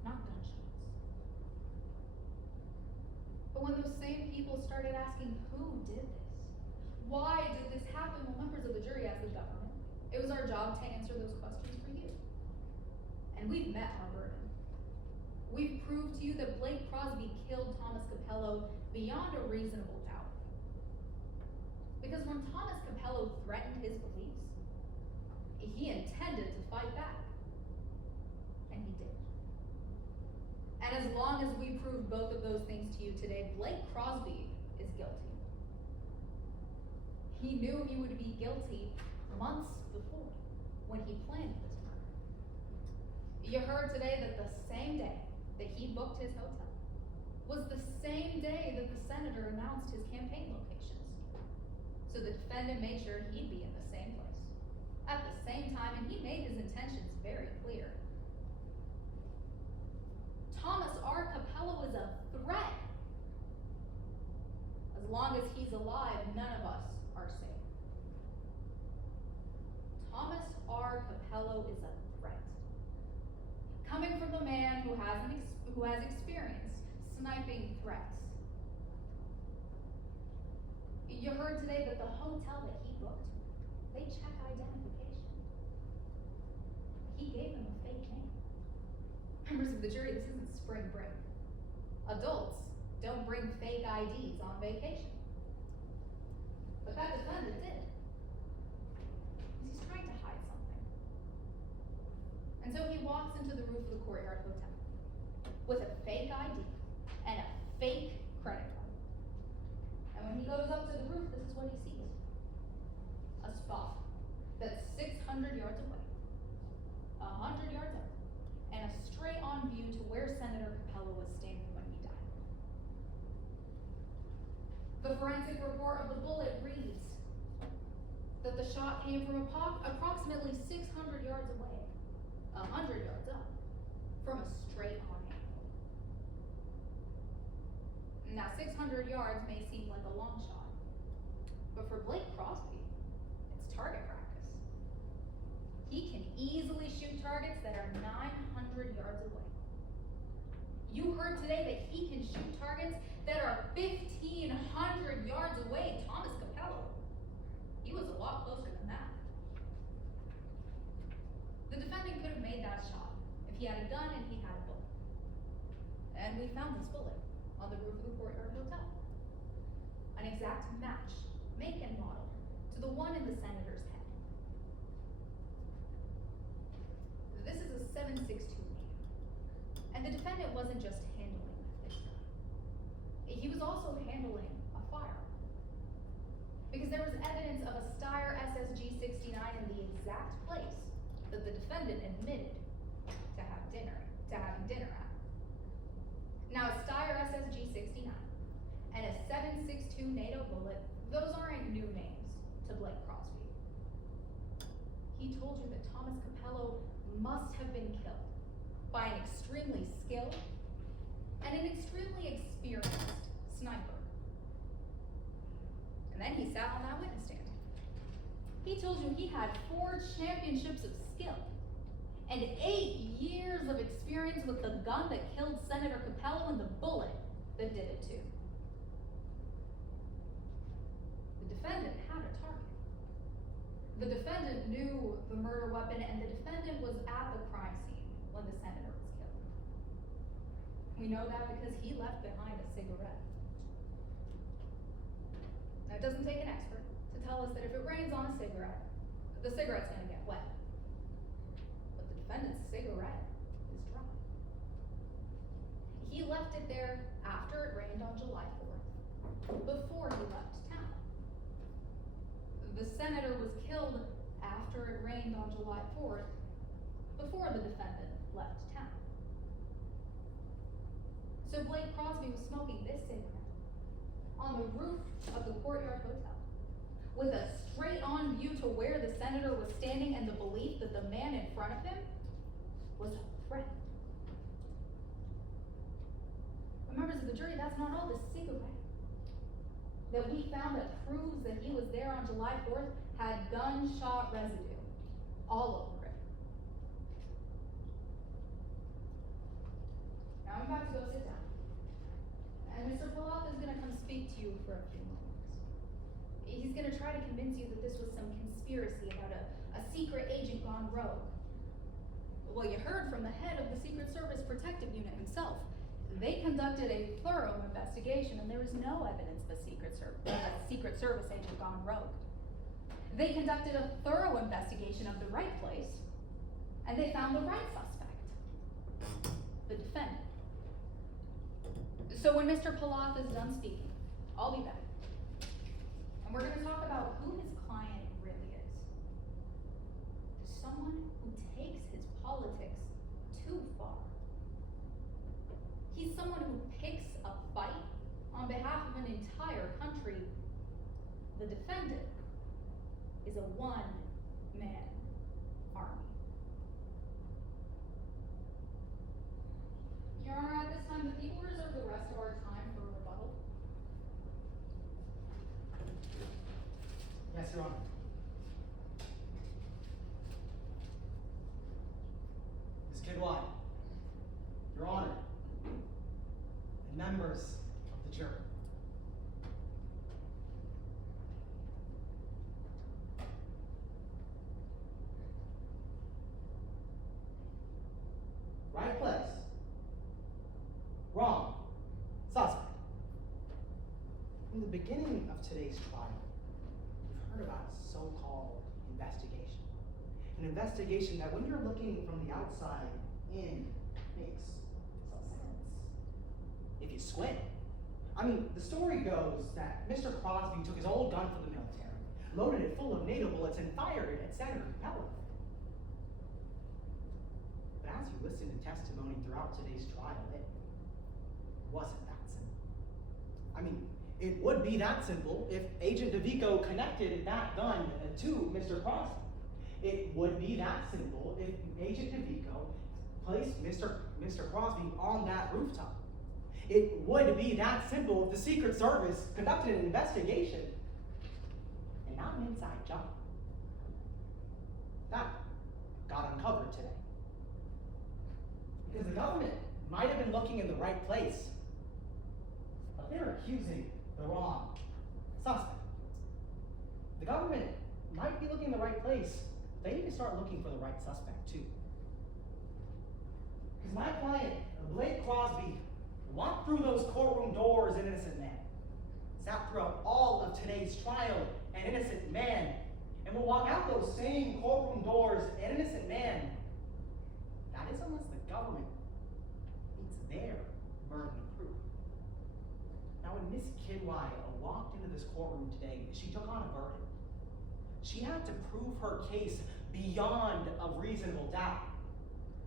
not gunshots. But when those same people started asking who did this, why did this happen, well, members of the jury asked the government. It was our job to answer those questions for you. And we've met our burden. We've proved to you that Blake Crosby killed Thomas Capello beyond a reasonable doubt. Because when Thomas Capello threatened his beliefs, he intended to fight back. And he did. And as long as we prove both of those things to you today, Blake Crosby is guilty. He knew he would be guilty months before when he planned this murder. You heard today that the same day that he booked his hotel was the same day that the senator announced his campaign locations. So the defendant made sure he'd be in the same place at the same time, and he made his intentions very clear. Thomas R. Capello is a threat. As long as he's alive, none of us are safe. Thomas R. Capello is a threat. Coming from a man who has experienced sniping threats. You heard today that the hotel that he booked, they check identification. He gave them a fake name. Members of the jury, this isn't spring break. Adults don't bring fake IDs on vacation. But that defendant did. He's trying to hide something. And so he walks into the roof of the Courtyard Hotel with a fake ID and a fake credit card. And when he goes up to the roof, this is what he sees. A spot that's 600 yards away, 100 yards up, and a straight on view to where Senator Capello was standing when he died. The forensic report of the bullet reads that the shot came from approximately 600 yards away, 100 yards up, from a straight on angle. Now, 600 yards may seem like a long shot, but for Blake Crosby, it's target practice. He can easily shoot targets that are 900 yards away. You heard today that he can shoot targets that are 1,500 yards away. Thomas Capello, he was a lot closer than that. The defendant could have made that shot if he had a gun and he had a bullet. And we found this bullet on the roof of the Courtyard Hotel. An exact match, make and model, to the one in the senator's head. This is a 7.62 Magnum. And the defendant wasn't just handling this gun. He was also handling a firearm. Because there was evidence of a Steyr SSG 69 in the exact place that the defendant admitted to having dinner at. Now, a Steyr SSG 69 and a 7.62 NATO bullet, those aren't new names to Blake Crosby. He told you that Thomas Capello must have been killed by an extremely skilled and an extremely experienced sniper. And then he sat on that witness stand. He told you he had 4 championships of skill and 8 years of experience with the gun that killed Senator Capello and the bullet that did it too. The defendant had a target. The defendant knew the murder weapon, and the defendant was at the crime scene when the senator was killed. We know that because he left behind a cigarette. Now, it doesn't take an expert to tell us that if it rains on a cigarette, the cigarette's gonna get wet. But the defendant's cigarette is dry. He left it there after it rained on July 4th, before he left town. The senator was killed after it rained on July 4th, before the defendant left town. So Blake Crosby was smoking this cigarette on the roof of the Courtyard Hotel, with a straight-on view to where the senator was standing and the belief that the man in front of him was a threat. But members of the jury, that's not all. The cigarette that we found that proves that he was there on July 4th had gunshot residue all over it. Now I'm about to go sit down. And Mr. Poloff is gonna come speak to you for a few moments. He's gonna try to convince you that this was some conspiracy about a secret agent gone rogue. Well, you heard from the head of the Secret Service Protective Unit himself. They conducted a thorough investigation and there was no evidence of a Secret Service agent gone rogue. They conducted a thorough investigation of the right place and they found the right suspect, the defendant. So when Mr. Poloff is done speaking, I'll be back. And we're gonna talk about who his client really is. Someone who takes his politics too far. He's someone who picks a fight on behalf of an entire country. The defendant is a one-man army. Your Honor, at this time, the people reserve the rest of our time for rebuttal. Yes, Your Honor. Ms. Kidwai, Your Honor, and members of the jury. Right place. Wrong. Suspect. From the beginning of today's trial, we've heard about a so-called investigation. An investigation that when you're looking from the outside in makes some sense. If you squint. I mean, the story goes that Mr. Crosby took his old gun from the military, loaded it full of NATO bullets, and fired it at Senator Capello. But as you listen to testimony throughout today's trial, it wasn't that simple. I mean, it would be that simple if Agent Devico connected that gun to Mr. Crosby. It would be that simple if Agent Devico placed Mr. Crosby on that rooftop. It would be that simple if the Secret Service conducted an investigation and not an inside job. That got uncovered today. Because the government might have been looking in the right place, but they're accusing the wrong suspect. The government might be looking in the right place, they need to start looking for the right suspect too. Because my client, Blake Crosby, walked through those courtroom doors an innocent man. Sat throughout all of today's trial an innocent man, and will walk out those same courtroom doors an innocent man. That is unless the government meets their burden of proof. Now when Miss Kidwai walked into this courtroom today, she took on a burden. She had to prove her case beyond a reasonable doubt.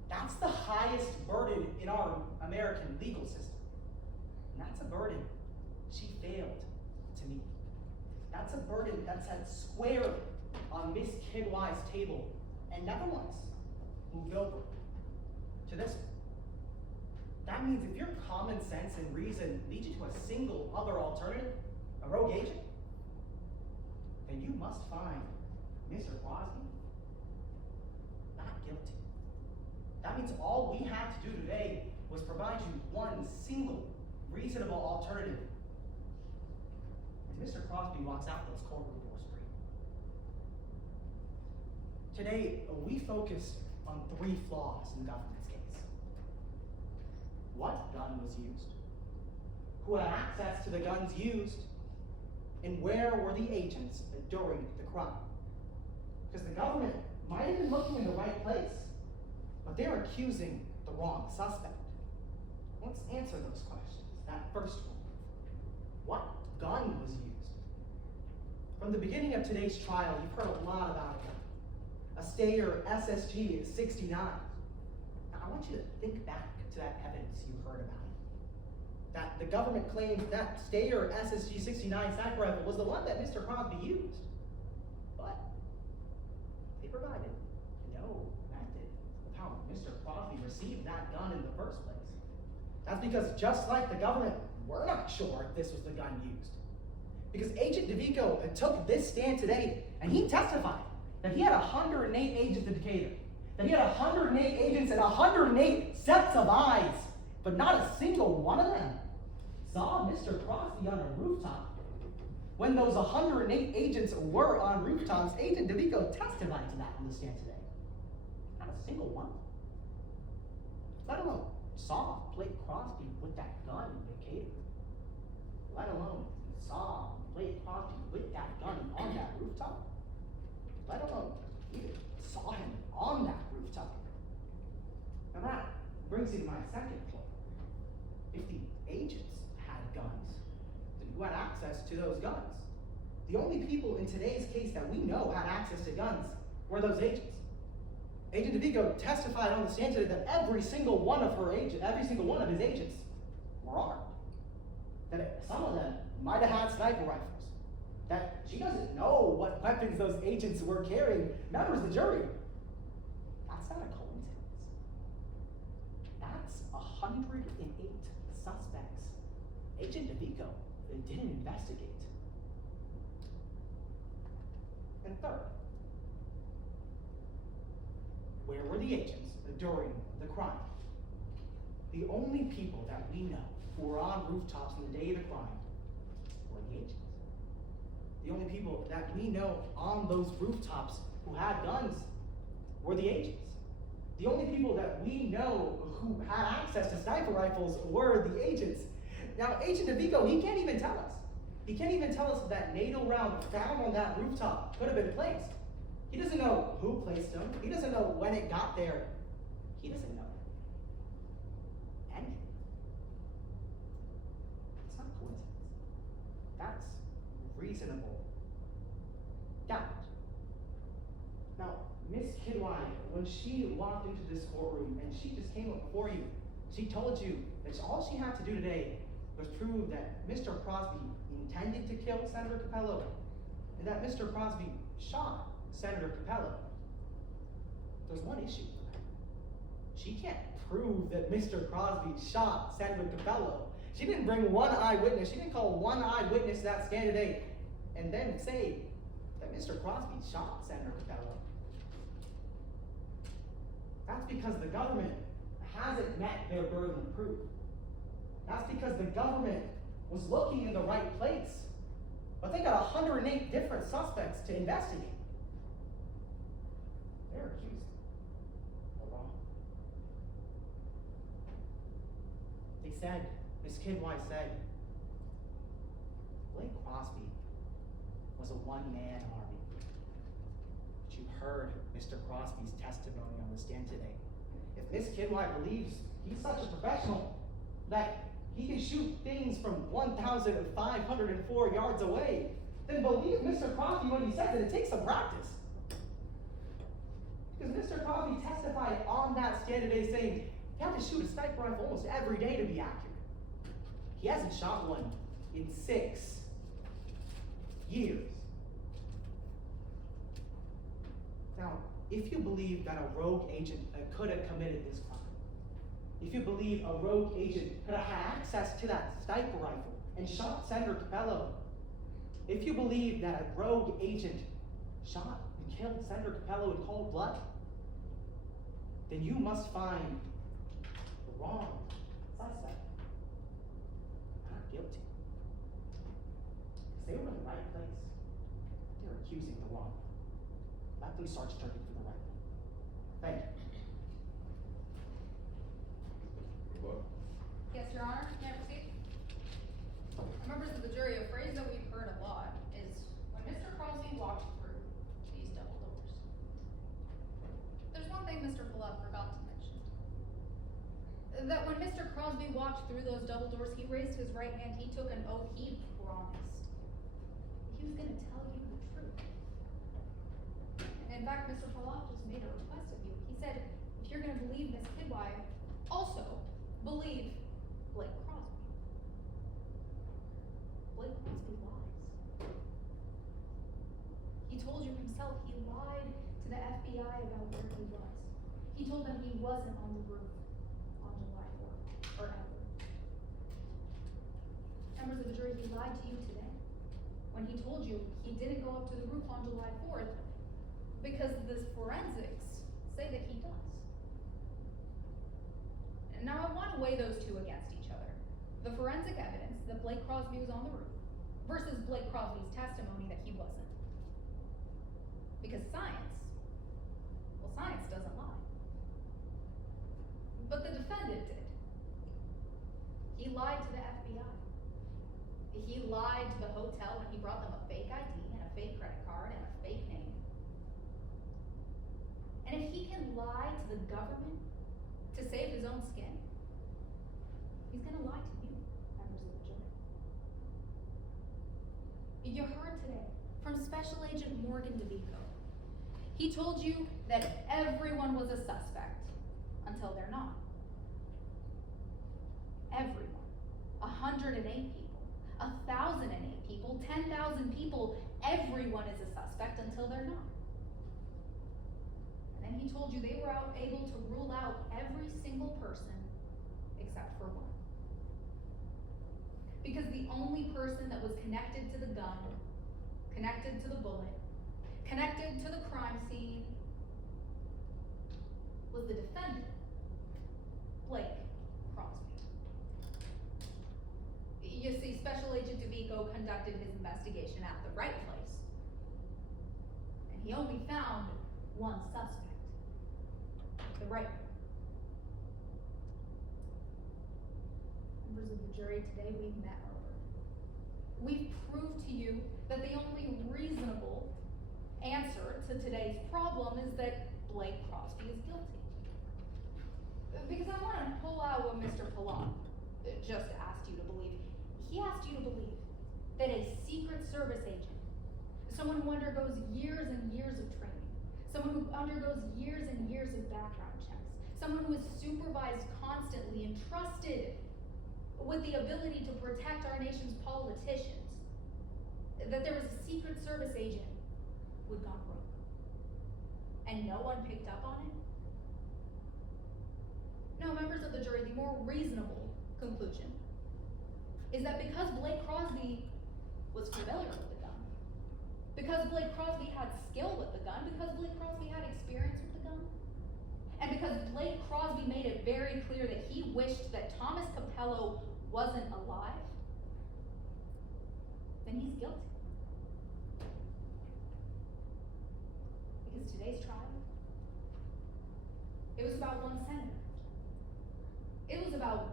That's the highest burden in our American legal system. And that's a burden she failed to meet. That's a burden that's set squarely on Miss Kidwai's table and never once moved over to this one. That means if your common sense and reason lead you to a single other alternative, a rogue agent, then you must find Mr. Crosby not guilty. That means all we had to do today was provide you one single reasonable alternative. And Mr. Crosby walks out those courtroom doors free. Today, we focused on 3 flaws in the government's case. What gun was used? Who had access to the guns used? And where were the agents during the crime? Because the government might have been looking in the right place, but they're accusing the wrong suspect. Let's answer those questions. That first one. What gun was used? From the beginning of today's trial, you've heard a lot about a gun. A Stater SSG 69. Now I want you to think back to that evidence you heard about it. that the government claims that Stayer SSG-69 sniper rifle was the one that Mr. Crosby used. But they provided no method of how Mr. Crosby received that gun in the first place. That's because just like the government, we're not sure if this was the gun used. Because Agent Devico took this stand today and he testified that he had 108 agents in Decatur. That he had 108 agents and 108 sets of eyes. But not a single one of them saw Mr. Crosby on a rooftop. When those 108 agents were on rooftops, Agent Devico testified to that on the stand today. Not a single one. Let alone saw Blake Crosby with that gun in Decatur. Let alone saw Blake Crosby with that gun on that rooftop. Let alone even saw him on that rooftop. Now that brings me to my second point. If the agents had guns, then who had access to those guns? The only people in today's case that we know had access to guns were those agents. Agent Devico testified on the stand today that every single one of his agents were armed. That some of them might have had sniper rifles. That she doesn't know what weapons those agents were carrying. Members of the jury, that's not a coincidence. That's 108 suspects. Agent Devico didn't investigate. And third, where were the agents during the crime? The only people that we know who were on rooftops on the day of the crime were the agents. The only people that we know on those rooftops who had guns were the agents. The only people that we know who had access to sniper rifles were the agents. Now, Agent Devico, he can't even tell us. He can't even tell us that NATO round found on that rooftop could have been placed. He doesn't know who placed them. He doesn't know when it got there. He doesn't know anything. It's not coincidence. That's reasonable doubt. Now, Miss Kidwai, when she walked into this courtroom and she just came up before you, she told you that all she had to do today was prove that Mr. Crosby intended to kill Senator Capello and that Mr. Crosby shot Senator Capello. There's one issue with that. She can't prove that Mr. Crosby shot Senator Capello. She didn't bring one eyewitness. She didn't call one eyewitness to that stand today and then say that Mr. Crosby shot Senator Capello. That's because the government hasn't met their burden of proof. That's because the government was looking in the right place. But they got 108 different suspects to investigate. They're accused of wrong. They said, Miss Kidwai said, Blake Crosby was a one-man army. But you heard Mr. Crosby's testimony on the stand today. If Miss Kidwai believes he's such a professional that he can shoot things from 1,504 yards away, then believe Mr. Crosby when he says that it takes some practice. Because Mr. Crosby testified on that stand today saying you have to shoot a sniper rifle almost every day to be accurate. He hasn't shot one in 6 years. Now, if you believe that a rogue agent could have committed this crime, if you believe a rogue agent could have had access to that sniper rifle and shot Senator Capello, if you believe that a rogue agent shot and killed Senator Capello in cold blood, then you must find the wrong suspect not guilty. Because they were in the right place. They're accusing the wrong. Let them start searching for the right one. Thank you. Rebuttal. Yes, Your Honor, may I proceed? Members of the jury, a phrase that we've heard a lot is when Mr. Crosby walked through these double doors. There's one thing Mr. Pallett forgot to mention. That when Mr. Crosby walked through those double doors, he raised his right hand, he took an oath, he promised he was gonna tell you the truth. In fact, Mr. Pallett just made a request of you. He said, if you're gonna believe Miss Kidwai, also believe Blake Crosby. Blake Crosby lies. He told you himself he lied to the FBI about where he was. He told them he wasn't on the roof on July 4th, or ever. Members of the jury, he lied to you today when he told you he didn't go up to the roof on July 4th because the forensics say that he does. And now I want to weigh those two against each other. The forensic evidence that Blake Crosby was on the roof versus Blake Crosby's testimony that he wasn't. Because science doesn't lie. But the defendant did. He lied to the FBI. He lied to the hotel when he brought them a fake ID and a fake credit card and a fake name. And if he can lie to the government to save his own skin, he's gonna lie to you, members of the jury. You heard today from Special Agent Morgan Devico. He told you that everyone was a suspect until they're not. Everyone. 108 people, 1,008 people, 10,000 people, everyone is a suspect until they're not. And then he told you they were able to rule out every single person except for one. Because the only person that was connected to the gun, connected to the bullet, connected to the crime scene was the defendant, Blake Crosby. You see, Special Agent Devico conducted his investigation at the right place, and he only found one suspect, the right one. Members of the jury, today we've met our verdict. We've proved to you that the only reasonable answer to today's problem is that Blake Crosby is guilty. Because I want to pull out what Mr. Palat just asked you to believe. He asked you to believe that a Secret Service agent, someone who undergoes years and years of training, someone who undergoes years and years of background checks, someone who is supervised constantly and trusted with the ability to protect our nation's politicians, that there was a Secret Service agent who had gone rogue. And no one picked up on it? No, members of the jury, the more reasonable conclusion is that because Blake Crosby was familiar with the gun, because Blake Crosby had skill with the gun, because Blake Crosby had experience with the gun, and because Blake Crosby made it very clear that he wished that Thomas Capello wasn't alive, then he's guilty. Because today's trial, it was about one senator. It was about